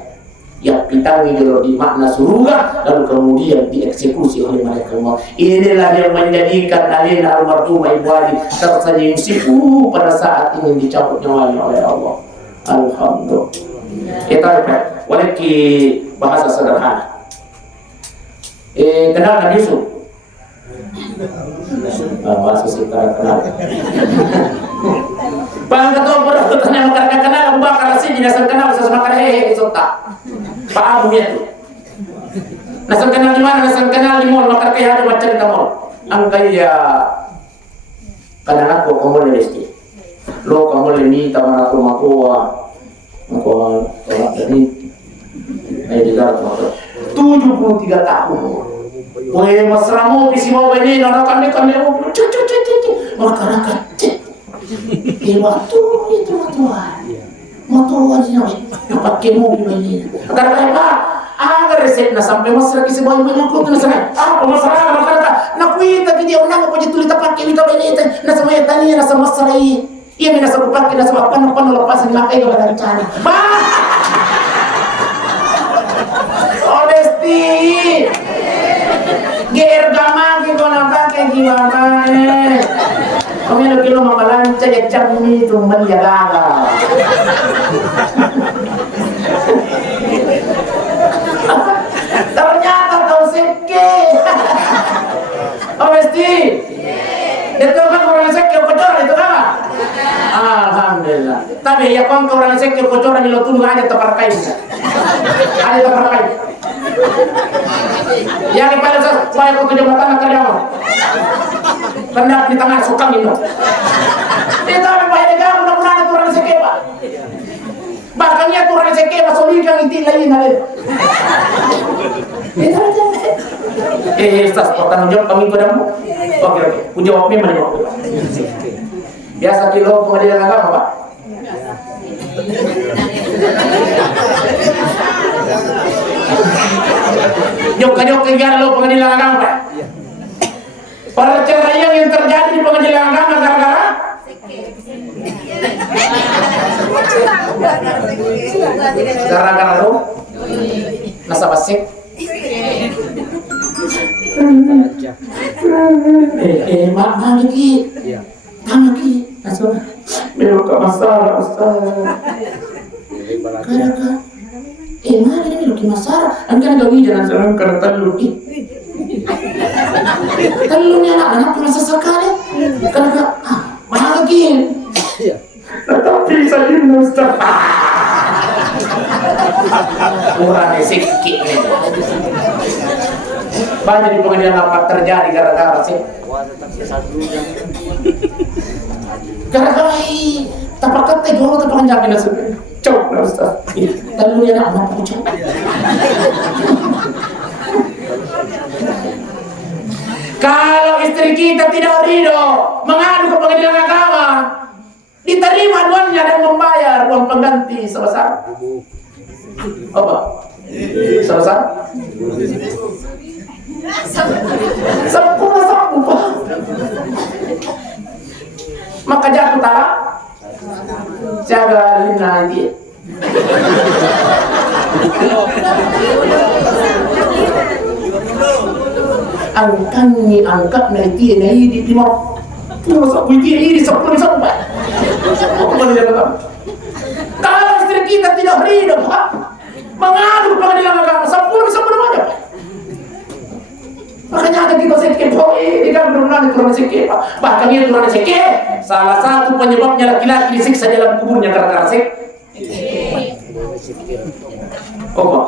yang pitangi dulu di makna surga lalu kemudian dieksekusi oleh malaikat mau. Inilah yang menjadikan alina almarhumah Ibu Haji tersenyum siku pada saat ingin dicabut nyawanya oleh Allah. Alhamdulillah. Kita walaki bahasa sederhana. Kenal Nabi Yusuf? Bahasa sederhana kenal. Bang ketua perhutang yang makan kenal Abu Bakar sih nasan kenal sesama hehe sota. Pak Abu ya tu. Nasan kenal di mana? Nasan kenal di mall makan kayak ada macam di mall. Angkai ya kadang aku kamu lesti. Lo kamu leni taman aku makua tolak ini di dalam 73 tahun. Woi masramu bisi mau ini narakan kami masyarakat waktu itu motor wajib pakai mobil ini karena apa resep na sampai masyarakat sebuah banyak lu tuh sana masyarakat nak kita dia unang apa tulis pakai kita ini na sama tani na sama masyarakat. Iya mina sa pakai na sa apa lepas dilakai ke badan cara. Honesty. Ger gamang gitu nak kayak gimana Kami nak kilo mamalanca ya cami itu menjaga. Ternyata kau seke. Honesty. Itu kan orang seke kotor itu kan? Alhamdulillah. Tapi ya kon orang seke kotor ni lo tunggu aja terpakai. Ada terpakai. Yang paling saya kau kerja mata nak kerja apa? Hendak di tangan suka minum. Kita membayar negara mudah-mudahan itu orang seke pak. Bahkan ya orang seke masuk ligang itu lain hal. Ustaz, pertanyaan jawab kami padamu. Oke, ku jawabnya mana waktu? Biasa kilo pengadilan agama pak. Jok kejar lo pengadilan agama pak. Perceraian yang terjadi di pengadilan agama gara-gara lo nasabah sek. Mana lagi? Mana lagi? Nasabah. Belok ke masalah Ustaz. Gara-gara mana ini belok ke masalah? Angkat gawi jangan serang karena telur. Telurnya anak-anak masa sekali. Gara-gara mana lagi? Tapi saya Ustaz. Kurang sikit nih. Banyak di pengadilan apa terjadi gara-gara sih? Gara-gara tapak kata jual tapak panjang ini sudah. Cok, Ustaz. Telurnya anak pucuk. Kalau istri kita tidak ridho mengadu ke pengadilan agama, diterima aduannya dan membayar uang pengganti sebesar apa? Sebesar 10 sabu, Pak. Maka jatuh talak jaga lina dia. Angkat na dia na ini di mau masa dia ini 10 sampai. Kalau istri kita tidak ridho, Pak, mengadu pengadilan agama 10 bisa berapa? Makanya ada kita sikit, ini kan berulang turun sikit, Pak. Bahkan dia turun sikit, salah satu penyebabnya laki-laki disiksa dalam kuburnya gara-gara sikit. Oh, Pak.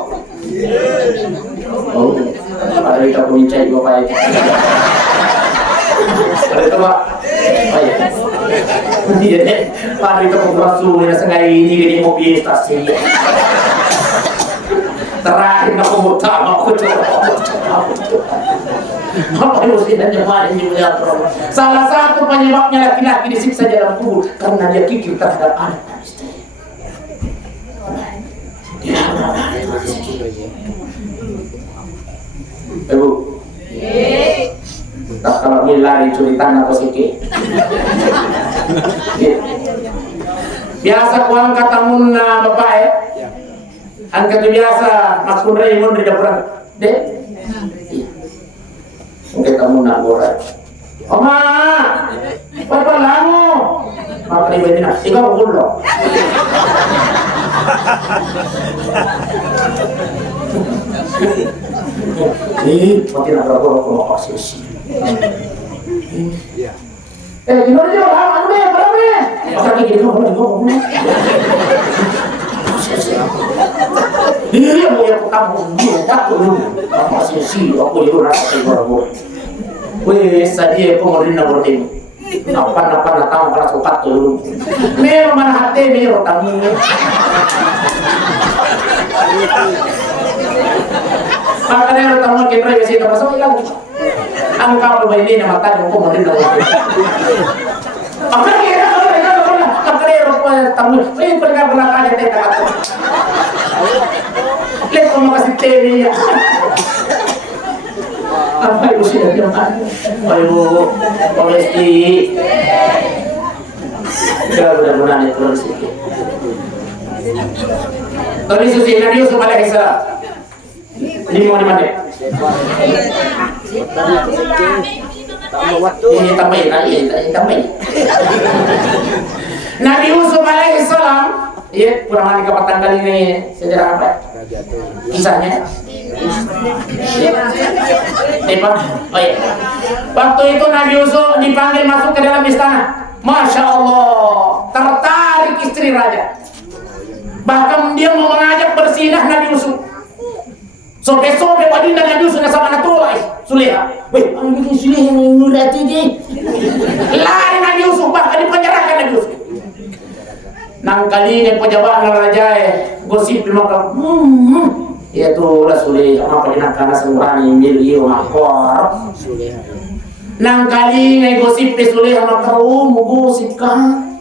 Oh, ada kita pemicai Bapak itu. Ada itu, Pak. Oh iya. Iya deh, Pak itu pemerasu yang sengaja ini di mobil stasi. Terakhir aku mau tahu aku coba. Apa yang mesti dan jemaah ini melihat problem. Salah satu penyebabnya laki-laki disiksa dalam kubur karena dia kikir terhadap anak dan istri. Ibu, tak kalau milari curi tanah atau sikit. Biasa ku angkat tamunna Bapak ya. Angkat biasa maksud Raymond di dapur. Dek. Angkat tamunna borat. Oma, apa lamu? Apa ini nak? Tiga puluh. Makin nak berapa kalau posisi. Gimana dia? Anu me, berapa me? Pasal gini kamu. Dia mau yang kamu tak dulu. Posisi aku itu rasa berapa. Weh, sadia pemerintah bertemu. Apa tahu kalau suka dulu. Me mana hati me rotamu. Makanya rotamu kita ya sih termasuk ilang. Angka ini nama tadi aku mau tindak. Apa kira tamu, ini pergi belakang aja teh kata. Lihat kamu kasih TV ya. Apa itu sih yang mana? Ayo, polisi. Kalau mudah-mudahan itu polisi. Tadi susi Nabi Yusuf alaihissalam. Ini mau di mana? Ini tambahin lagi, tambahin. Nabi Yusuf alaihissalam, ya kurang lebih kapan kali ini sejarah apa? Kisahnya. Oh iya. Waktu itu Nabi Yusuf dipanggil masuk ke dalam istana. Masya Allah, tertarik istri raja. Bahkan dia mau mengajak bersinah Nabi Yusuf. Sobe-sobe wadinda Nabi Yusuf sama anak tua Suleha. Weh, ang bikin Suleha yang muda itu je. Lari Nabi Yusuf, bahkan dipenjarakan Nabi Yusuf. Nang kali ini pejabat raja gosip dimakan. Yaitu lah Suleha, apa dinakana semurani milio makor. Nang kali ini gosip Suleha maka gosip kan.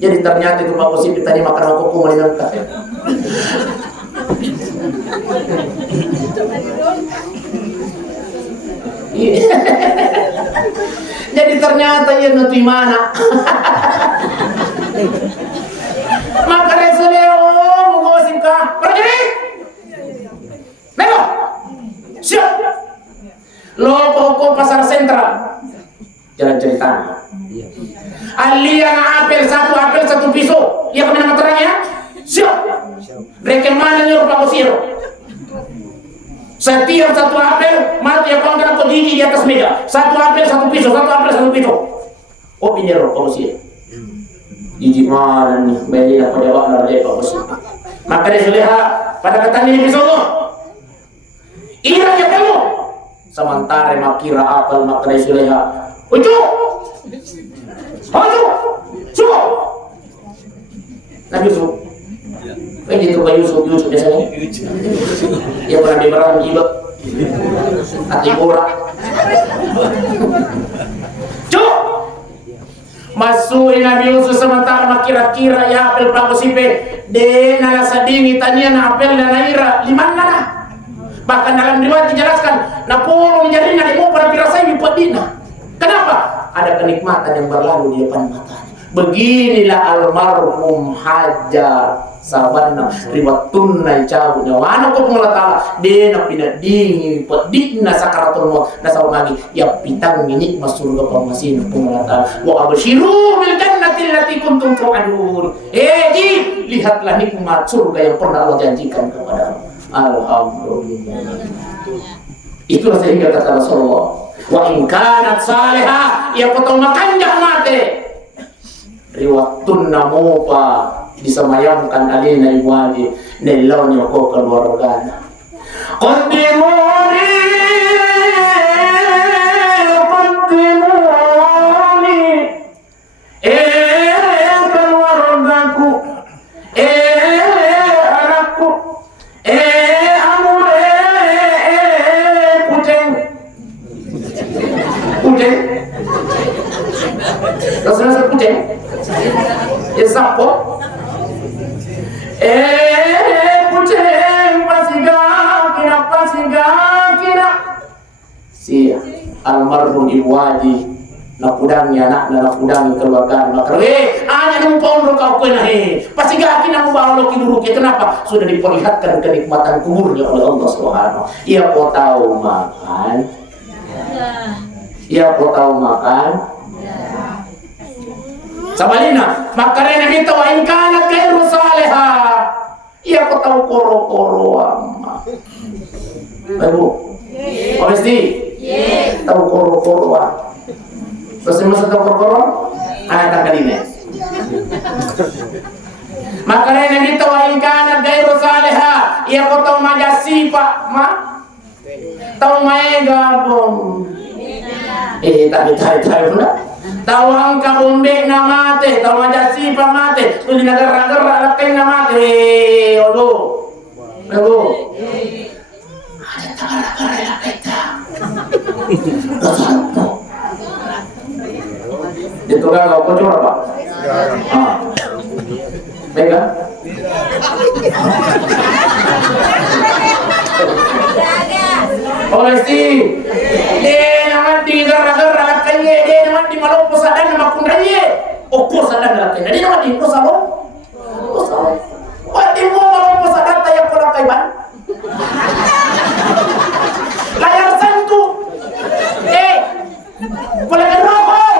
Jadi ternyata itu Pak gosip tadi makan aku kumalinang ka. Jadi ternyata ia nanti mana? Maka Rasulullah menggosip kah? Berdiri. Mego. Siap. Loko pasar sentral. Jalan cerita. Alian apel satu pisau. Ia kemana meteranya? Siap. Bagaimana nyuruh Pak Kusiro? Setiap satu apel mati ya pangkat atau gigi di atas meja. Satu apel satu pisau, satu apel satu pisau. Oh pinjero Pak Kusiro. Gigi mana nih? Beli apa jawab dari Pak Kusiro. Maka dia sudah pada katanya ini pisau lo. Ira ya kamu. Sementara makira apel maka dia sudah. Ucuk. Ucuk. Cukup. Nabi Yusuf. Ini itu Yusuf biasanya. Dia pernah diberang jibat. Hati borak. Cuk masui Nabi Yusuf sementara kira-kira ya apel pagosipe de nala sadingi tanya na apel na naira limanna na. Bahkan dalam riwayat dijelaskan na puro menjadi na imo para pirasai padina. Kenapa? Ada kenikmatan yang berlalu di depan matanya. Beginilah almarhum Hajar sahabatna riwayat tunai cabut nyawa ko pun Allah de na pinadingi pedina sakaratul maut na sawagi ya pitang minik surga pamasin pun Allah wa abshiru bil jannati allati kuntum tu'adun. Ji lihatlah nikmat surga yang pernah Allah janjikan kepada alhamdulillah. Itulah sehingga kata Rasulullah wa in kanat salihah ya potong makan jangan mati riwatun namopa disemayamkan alina ibadi nelaunya kau keluarganya qaddimuni keluargaku anakku amure kucing rasanya kucing ya sapo kucing pasigakina si almarhum Iwadi nakudangnya anak na nakudang keluarga maka hanya numpang ro kau kena pasigakina mo bawa lo kiduruke. Kenapa? Sudah diperlihatkan kenikmatan kuburnya oleh Allah Subhanahu. Ia kau tahu makan ia kau tahu makan sabalina makarena kita wa in kana khairu saleha ia kau tahu koro-koro amma Ibu pasti tahu koro-koro terus masa tahu koro-koro ada kalinya makarena kita wa in kana khairu saleha ia kau tahu majasi pak tahu mega bom tahu pula tahu angka bombe na mate tahu majasi pa mate tu di negara-negara lain na mate odo ada negara yang kita itu kan kau kocok apa mega oleh si di gara-gara lakanya dia nama di malu posadan nama kundraye okur sadan lakanya dia nama di posalo wati mo malu posadan tayak kolam kaiban layar santu kolam rokok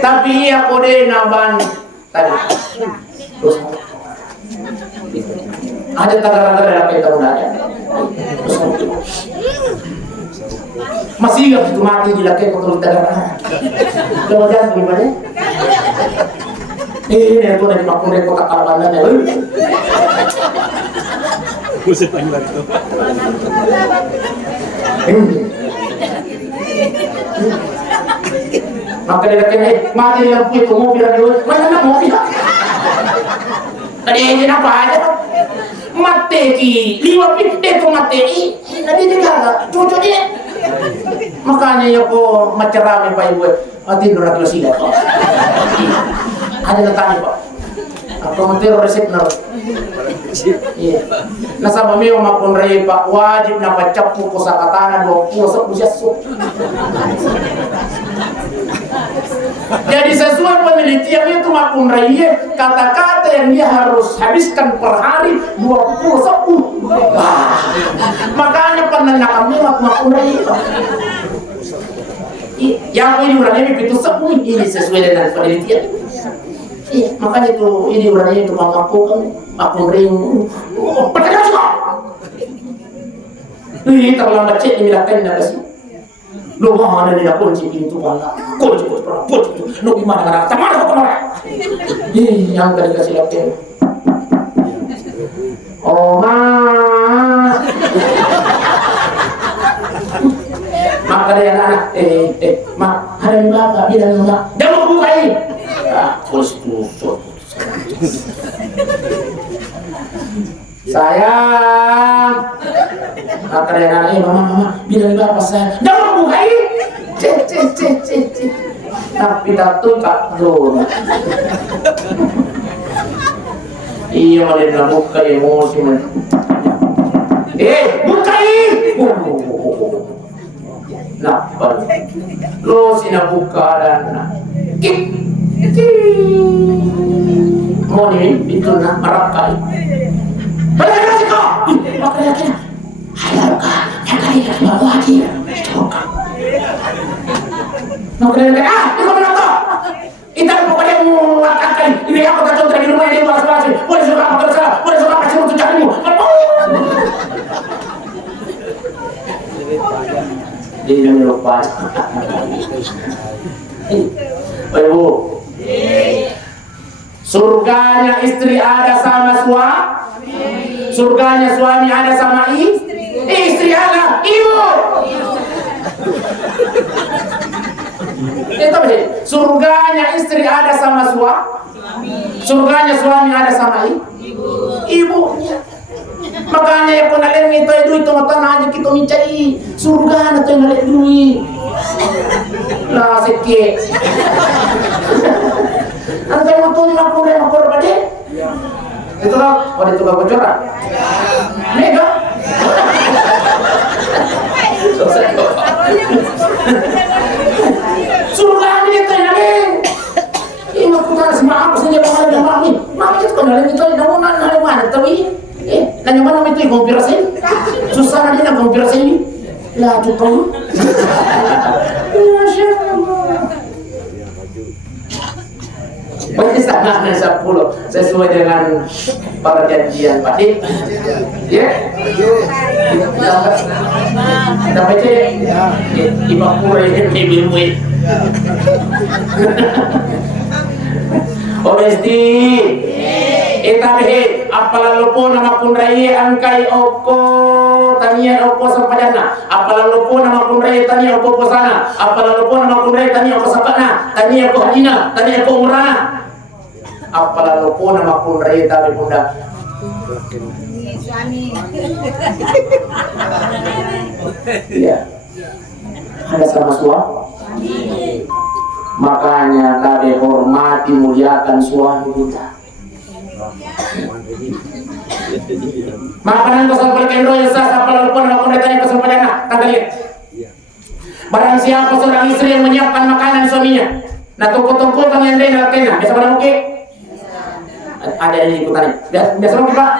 tapi iya kode naban tadi terus ada tagara-tagara yang kita undangnya masih ingat itu mati di laki kontrol tagara kemudian gimana ini itu dari makmur kota Kalabangan ya musik panjang itu maka dia kata mati di lampu itu mobil ada mana mobil tadi ini apa aja mati ki liwa pite tu mati tadi dia kata cucu dia makanya ya ko macerame pa ibu ati ndora kilo sila ada natanya pak apa mentero resep na iya nasaba meo makonrei pak wajib na pacapu kosakatana 20 10 jadi sesuai penelitian itu makonrei kata-kata yang dia harus habiskan per hari 20 makanya penanyakan mewah makonrei yang ini uranium itu 10 ini sesuai dengan penelitian. Iya, makanya itu ini uranium itu mamaku kan aku ring. Percaya juga. Ini terlambat cek ini lakukan dah kasih. Lo mana ni nak kunci pintu mana? Kunci itu. Lo gimana kan? Tamat kau kemana? Ih, yang tadi kasih lakukan. Oh ma. Maka dia anak mak hari bapak bilang enggak jangan buka ini terus Sayang, kata dia nanya, mama, bilang bapak saya, jangan bukai, tapi datang tak dulu. Iya malah buka emosi man. Bukai. Napal. Lo sinabuka dan mau nih itu na marakai. Balik lagi kau. Makanya kena. Ayo kak, yang kali kita bawa lagi. Coba. Makanya kena. Ini kau bilang kau. Kita pokoknya mau akan ini aku tak contoh di rumah ini balas-balas. Boleh suka apa terserah. Boleh suka kasih untuk carimu. Dia yang lupa. Ibu. Surganya istri ada sama suami. Surganya suami ada sama istri ada ibu. Itu betul. Surganya istri ada sama suami. Surganya suami ada sama ibu. Makanya ya pun alem itu itu matan aja kita mencari surga na to ngalek duit. Lah sikit. Ante mo to na ko na ko bade. Itu lah, pada tukang bocoran. Mega. Surga ni itu ngalek. Ini aku tak semua apa saja bahaya mami. Mami itu kan alem itu namunan alem mana tapi nanya mana itu konspirasi? Susah nanti nak konspirasi ini. Lah cukup. Masya Allah. Berarti sangat 10 sesuai dengan perjanjian Pak Dik. Ya? Kita baca ya. Imam Pura ini bimbing. Omesti. Itabe apala lupo nama kunrai angkai oko tania oko sampajana apala lupo nama kunrai tania oko posana apala lupo nama kunrai tania oko sapana tania oko hadina tania oko umrana apala lupo nama kunrai tabe bunda iya ada sama suami makanya tabe hormati muliakan suami kita. Makanan kosong berkendro yang sah apa lakukan maupun datanya kosong padana tanggal lihat. Barang siapa seorang istri yang menyiapkan makanan suaminya, nah tungku kami yang lain dalam tenda, biasa barang oke? Ada yang ikutan nih, biasa oke Pak?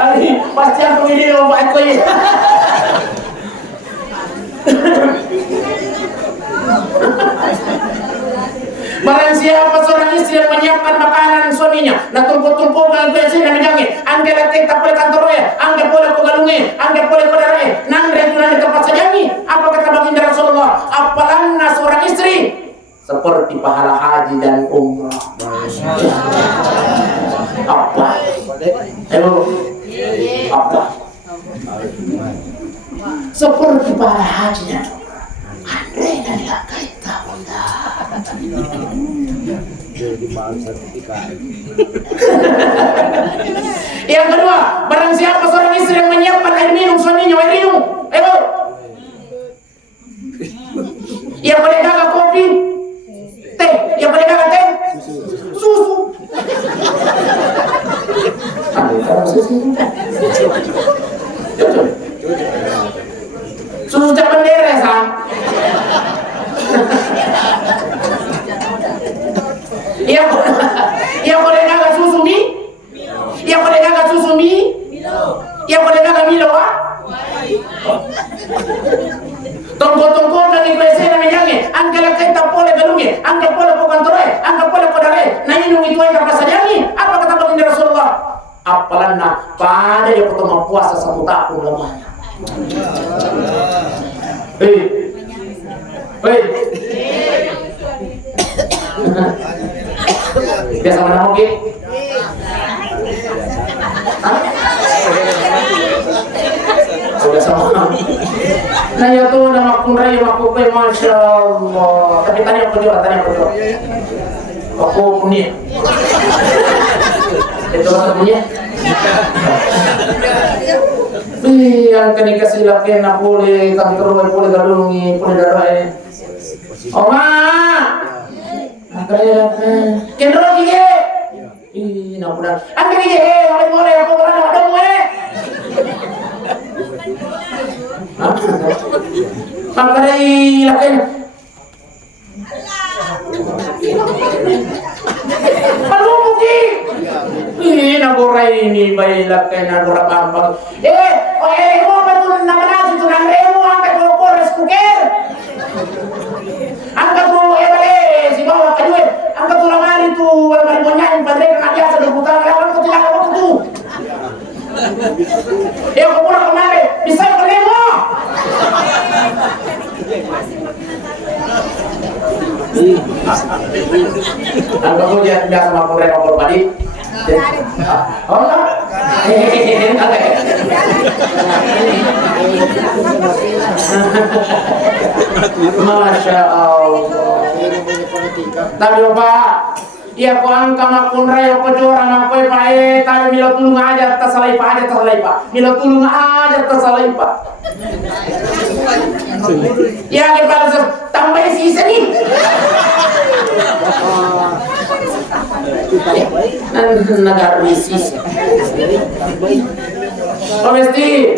Ali pasti aku ini Pak Eko ini. Barang siapa seorang istri yang menyiapkan makanan suaminya, nah tungku kalau gue sih dan jangan, angge latih tak boleh kantor ya, angge boleh kogalunge, angge boleh kodare, nangre itu nanti tempat sajangi. Apa kata baginda Rasulullah? Apalana seorang istri seperti pahala haji dan umrah. Apa? Apa? Seperti pahala haji dan umrah. Andre dan lakai tahu Yang kedua, barang siapa seorang istri yang menyiapkan air minum suaminya, air minum, ayo. Yang paling gagah kopi, teh. Yang paling gagah teh, susu. Susu tak bendera, sang. Yang boleh gagah susu mie, yang boleh gagah susu mie, yang boleh gagah Milo tongko dan ikwese na menyange angkala kita boleh galunge angka boleh ko kantore angka boleh ko dare na inung itu ay kapasajani apa kata baginda Rasulullah apalanna pada yang pertama puasa 1 tahun lamanya. Biasa mana oke? Udah sama. Nah ya tuh nama kunrai makupai masya Allah. Tapi tanya aku jual. Aku punya. Itu apa punya? Yang kini kasih laki nak boleh kantor boleh galungi boleh darai. Oma, angkanya kendro gige. Ih, nak pulang. Angkat gige, boleh aku berada ada gue. Angkanya laki. Aduh mugi. Ih, nagorai ini bayi laki nagora gampang. Mo betul nama nasi tu nang remo angkat ko kores kuker. Angkat tu si bawa kajuet. Angkat tu lamari tu lamari monyan padre kan biasa do putar lawan ko tilang ko tu. Ko pulang kemari bisa ko remo. Angkat tu dia biasa makor makor padi. Oh enggak? Masya Allah. Tapi Pak, iya ko angka makun raya ko jora makoy pae tapi milo tulung aja tersalai Pak. Milo tulung aja tersalai Pak. Ya kita harus tambah sisa nih. Negara risis. Omesti.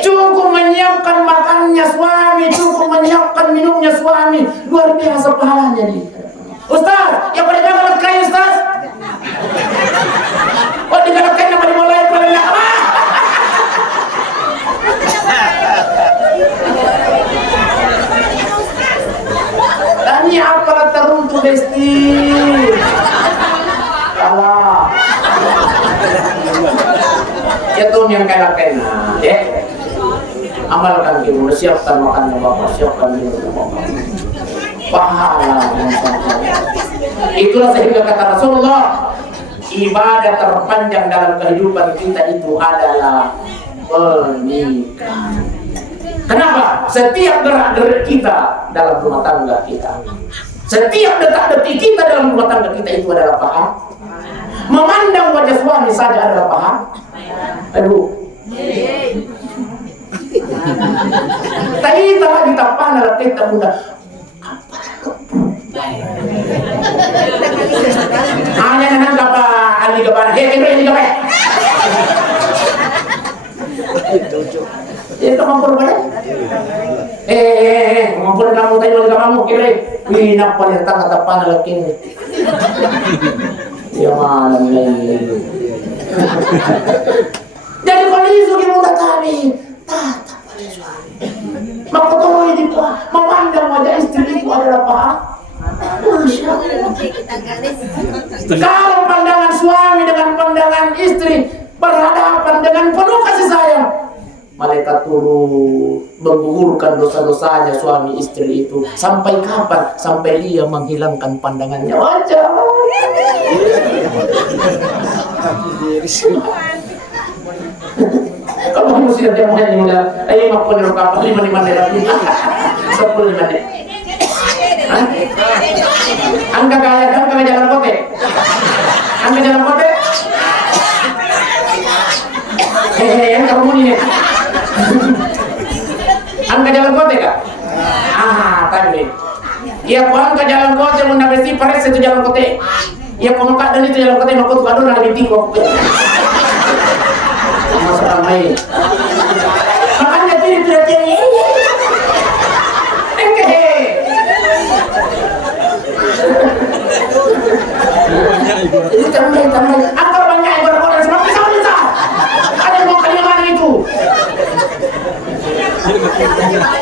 Cukup menyiapkan makannya suami, cukup menyiapkan minumnya suami. Luar biasa pahalanya nih. Ustaz, yang paling galak kayu Ustaz. Oh, digalakkan yang paling mulai paling apa? Tanya apalah teruntuk Besti. Kalah. Itu yang galakkan. Amalkan kita, siapkan makannya Bapak, siapkan minumnya Bapak. Pahala. Itulah sehingga kata Rasulullah, ibadah terpanjang dalam kehidupan kita itu adalah pernikahan. Kenapa? Setiap gerak-gerik kita dalam rumah tangga kita, setiap detak-detik kita dalam rumah tangga kita itu adalah pahala. Memandang wajah suami saja adalah pahala. Aduh. Tapi telah ditapah dalam kita muda. Hanya nang apa ali gabana. Ini gabe. Itu mampur boleh? Mampur kamu tadi oleh kamu kira. Wih, napa yang tangga tapah dalam kini. Ya malam ini. Jadi kondisi muda kami. Tata pada suami. Mengetahui di memandang wajah istri itu adalah pahala. Kalau pandangan suami dengan pandangan istri berhadapan dengan penuh kasih sayang, malaikat turun menggugurkan dosa-dosanya suami istri itu. Sampai kapan? Sampai dia menghilangkan pandangannya wajah. Kalau mesti ada yang muda, ayo maupun rokok 5 menit, 10 menit. Angka jalan kote. Yang kamu ini. Angka jalan kote kak? Tadi. Iya, aku angka jalan kote munda besi pares itu jalan kote. Iya, aku angkat dan itu jalan kote aku tuh kado ada binti kok. Masa ramai. Makanya tidak ini. Ini tambah. Angkat banyak orang sebab bisa. Ada yang mau kalian itu.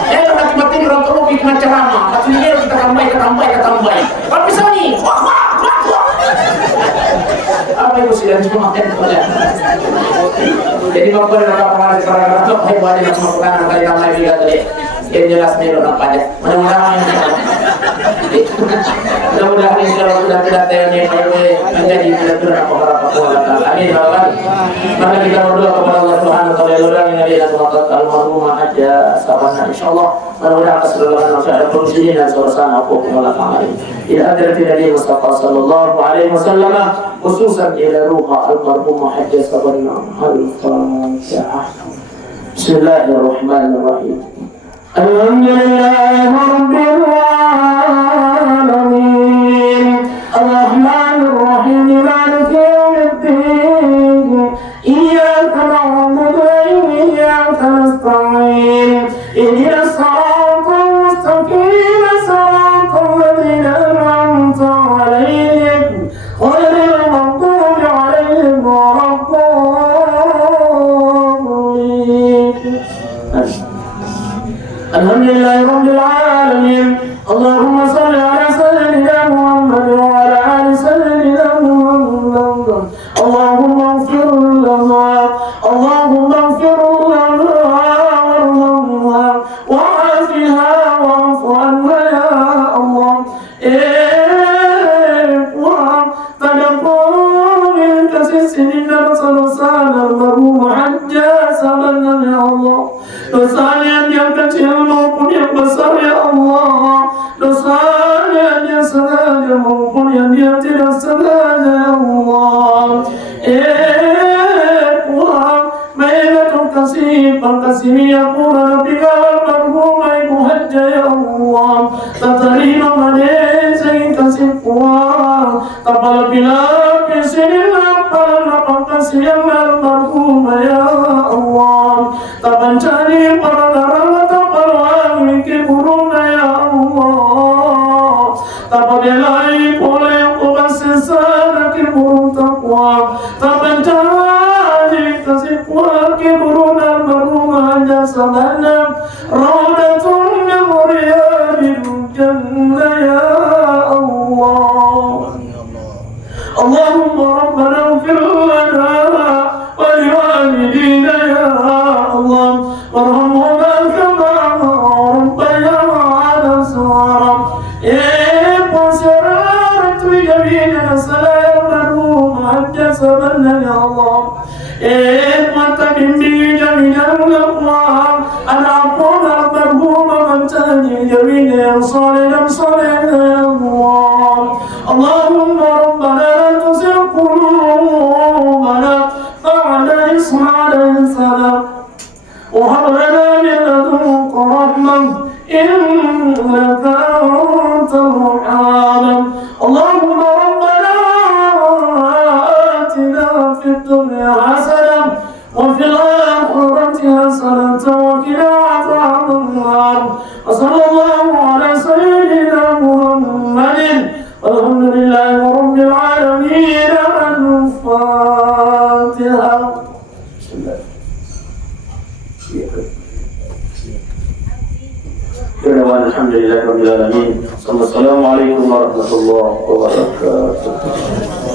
Lagi batin orang tua bikin ceramah. Katanya kita tambah. Kalau bisa nih. Apa yang mesti dan cuma makan boleh. Jadi bapak dan bapak sekarang hebat dengan semua pekan kali tambah juga tadi. Yang jelas nih orang pajak. Mudah-mudahan insya Allah sudah tidak TNI menjadi direktur apa Allah. Amin. Maka kita berdoa kepada Allah Subhanahu Wa Taala yang ada dalam watak almarhumah aja sabarna insya Allah. Mudah-mudahan keseluruhan masyarakat muslimin dan suasana aku Allah Taala. Ila hadratin Nabi Mustafa sallallahu alaihi wasallam khususan ila ruha almarhumah aja sabarna al-Fatihah. Bismillahirrahmanirrahim. Alhamdulillah rabbil alamin. Ar-Rahmanir Rahim. Maliki yaumiddin. Iyyaka na'budu wa iyyaka nasta'in. Ihdinas siratal mustaqim. Siratal ladzina an'amta 'alaihim ghairil maghdubi 'alaihim waladdallin. Alhamdulillah rabbil alamin. Allahumma salli ala sayyidina Muhammad wa ala ali sayyidina Muhammad. Allahumma ighfir lana, Allahumma ighfir lana warhamha wa'afiha wa'fu anha ya Allah. Tadabbur min kasisina rasulana almarhum hajja sabanna ya Allah. Dosa yang kecil maupun yang besar ya Allah. Dosa yang sengaja maupun yang dia tidak sengaja ya Allah. Tuhan, mereka kasih pangkasih pura nabiga almarhumah ibu hajja ya Allah. Tatarima mane sing kasih puang tapal bila kesinilah para pangkasih almarhumah ya Allah. Tapancani para narang tapal wangki buruna ya Allah. Tapabelai boleh ubah sesana ki burung takwa. Tapancani kasih wangki buruna barumah jasabana. Raudatun min riyadil jannah ya Allah. Allahumma rabbana ighfir lana wa liwalidina ya Allah. Warhamhuma kama rabbayana saghira. Pasaratu jamina salam hajja sabanna ya Allah. Mata bimbi jaminan Allah. Ana aquna barhuma man tani jamina salih ya Allah. Allahumma rabbana la tuzigh qulubana ba'da idh hadaytana وهب لنا من لدنك رحمة إنك أنت الوهاب. اللهم ربنا آتنا في الدنيا حسنة وفي الآخرة حسنة وقنا عذاب النار. وصلى الله على سيدنا محمد والحمد لله رب العالمين. الفاتحة. Alhamdulillah rabbil alamin. Assalamualaikum warahmatullahi wabarakatuh.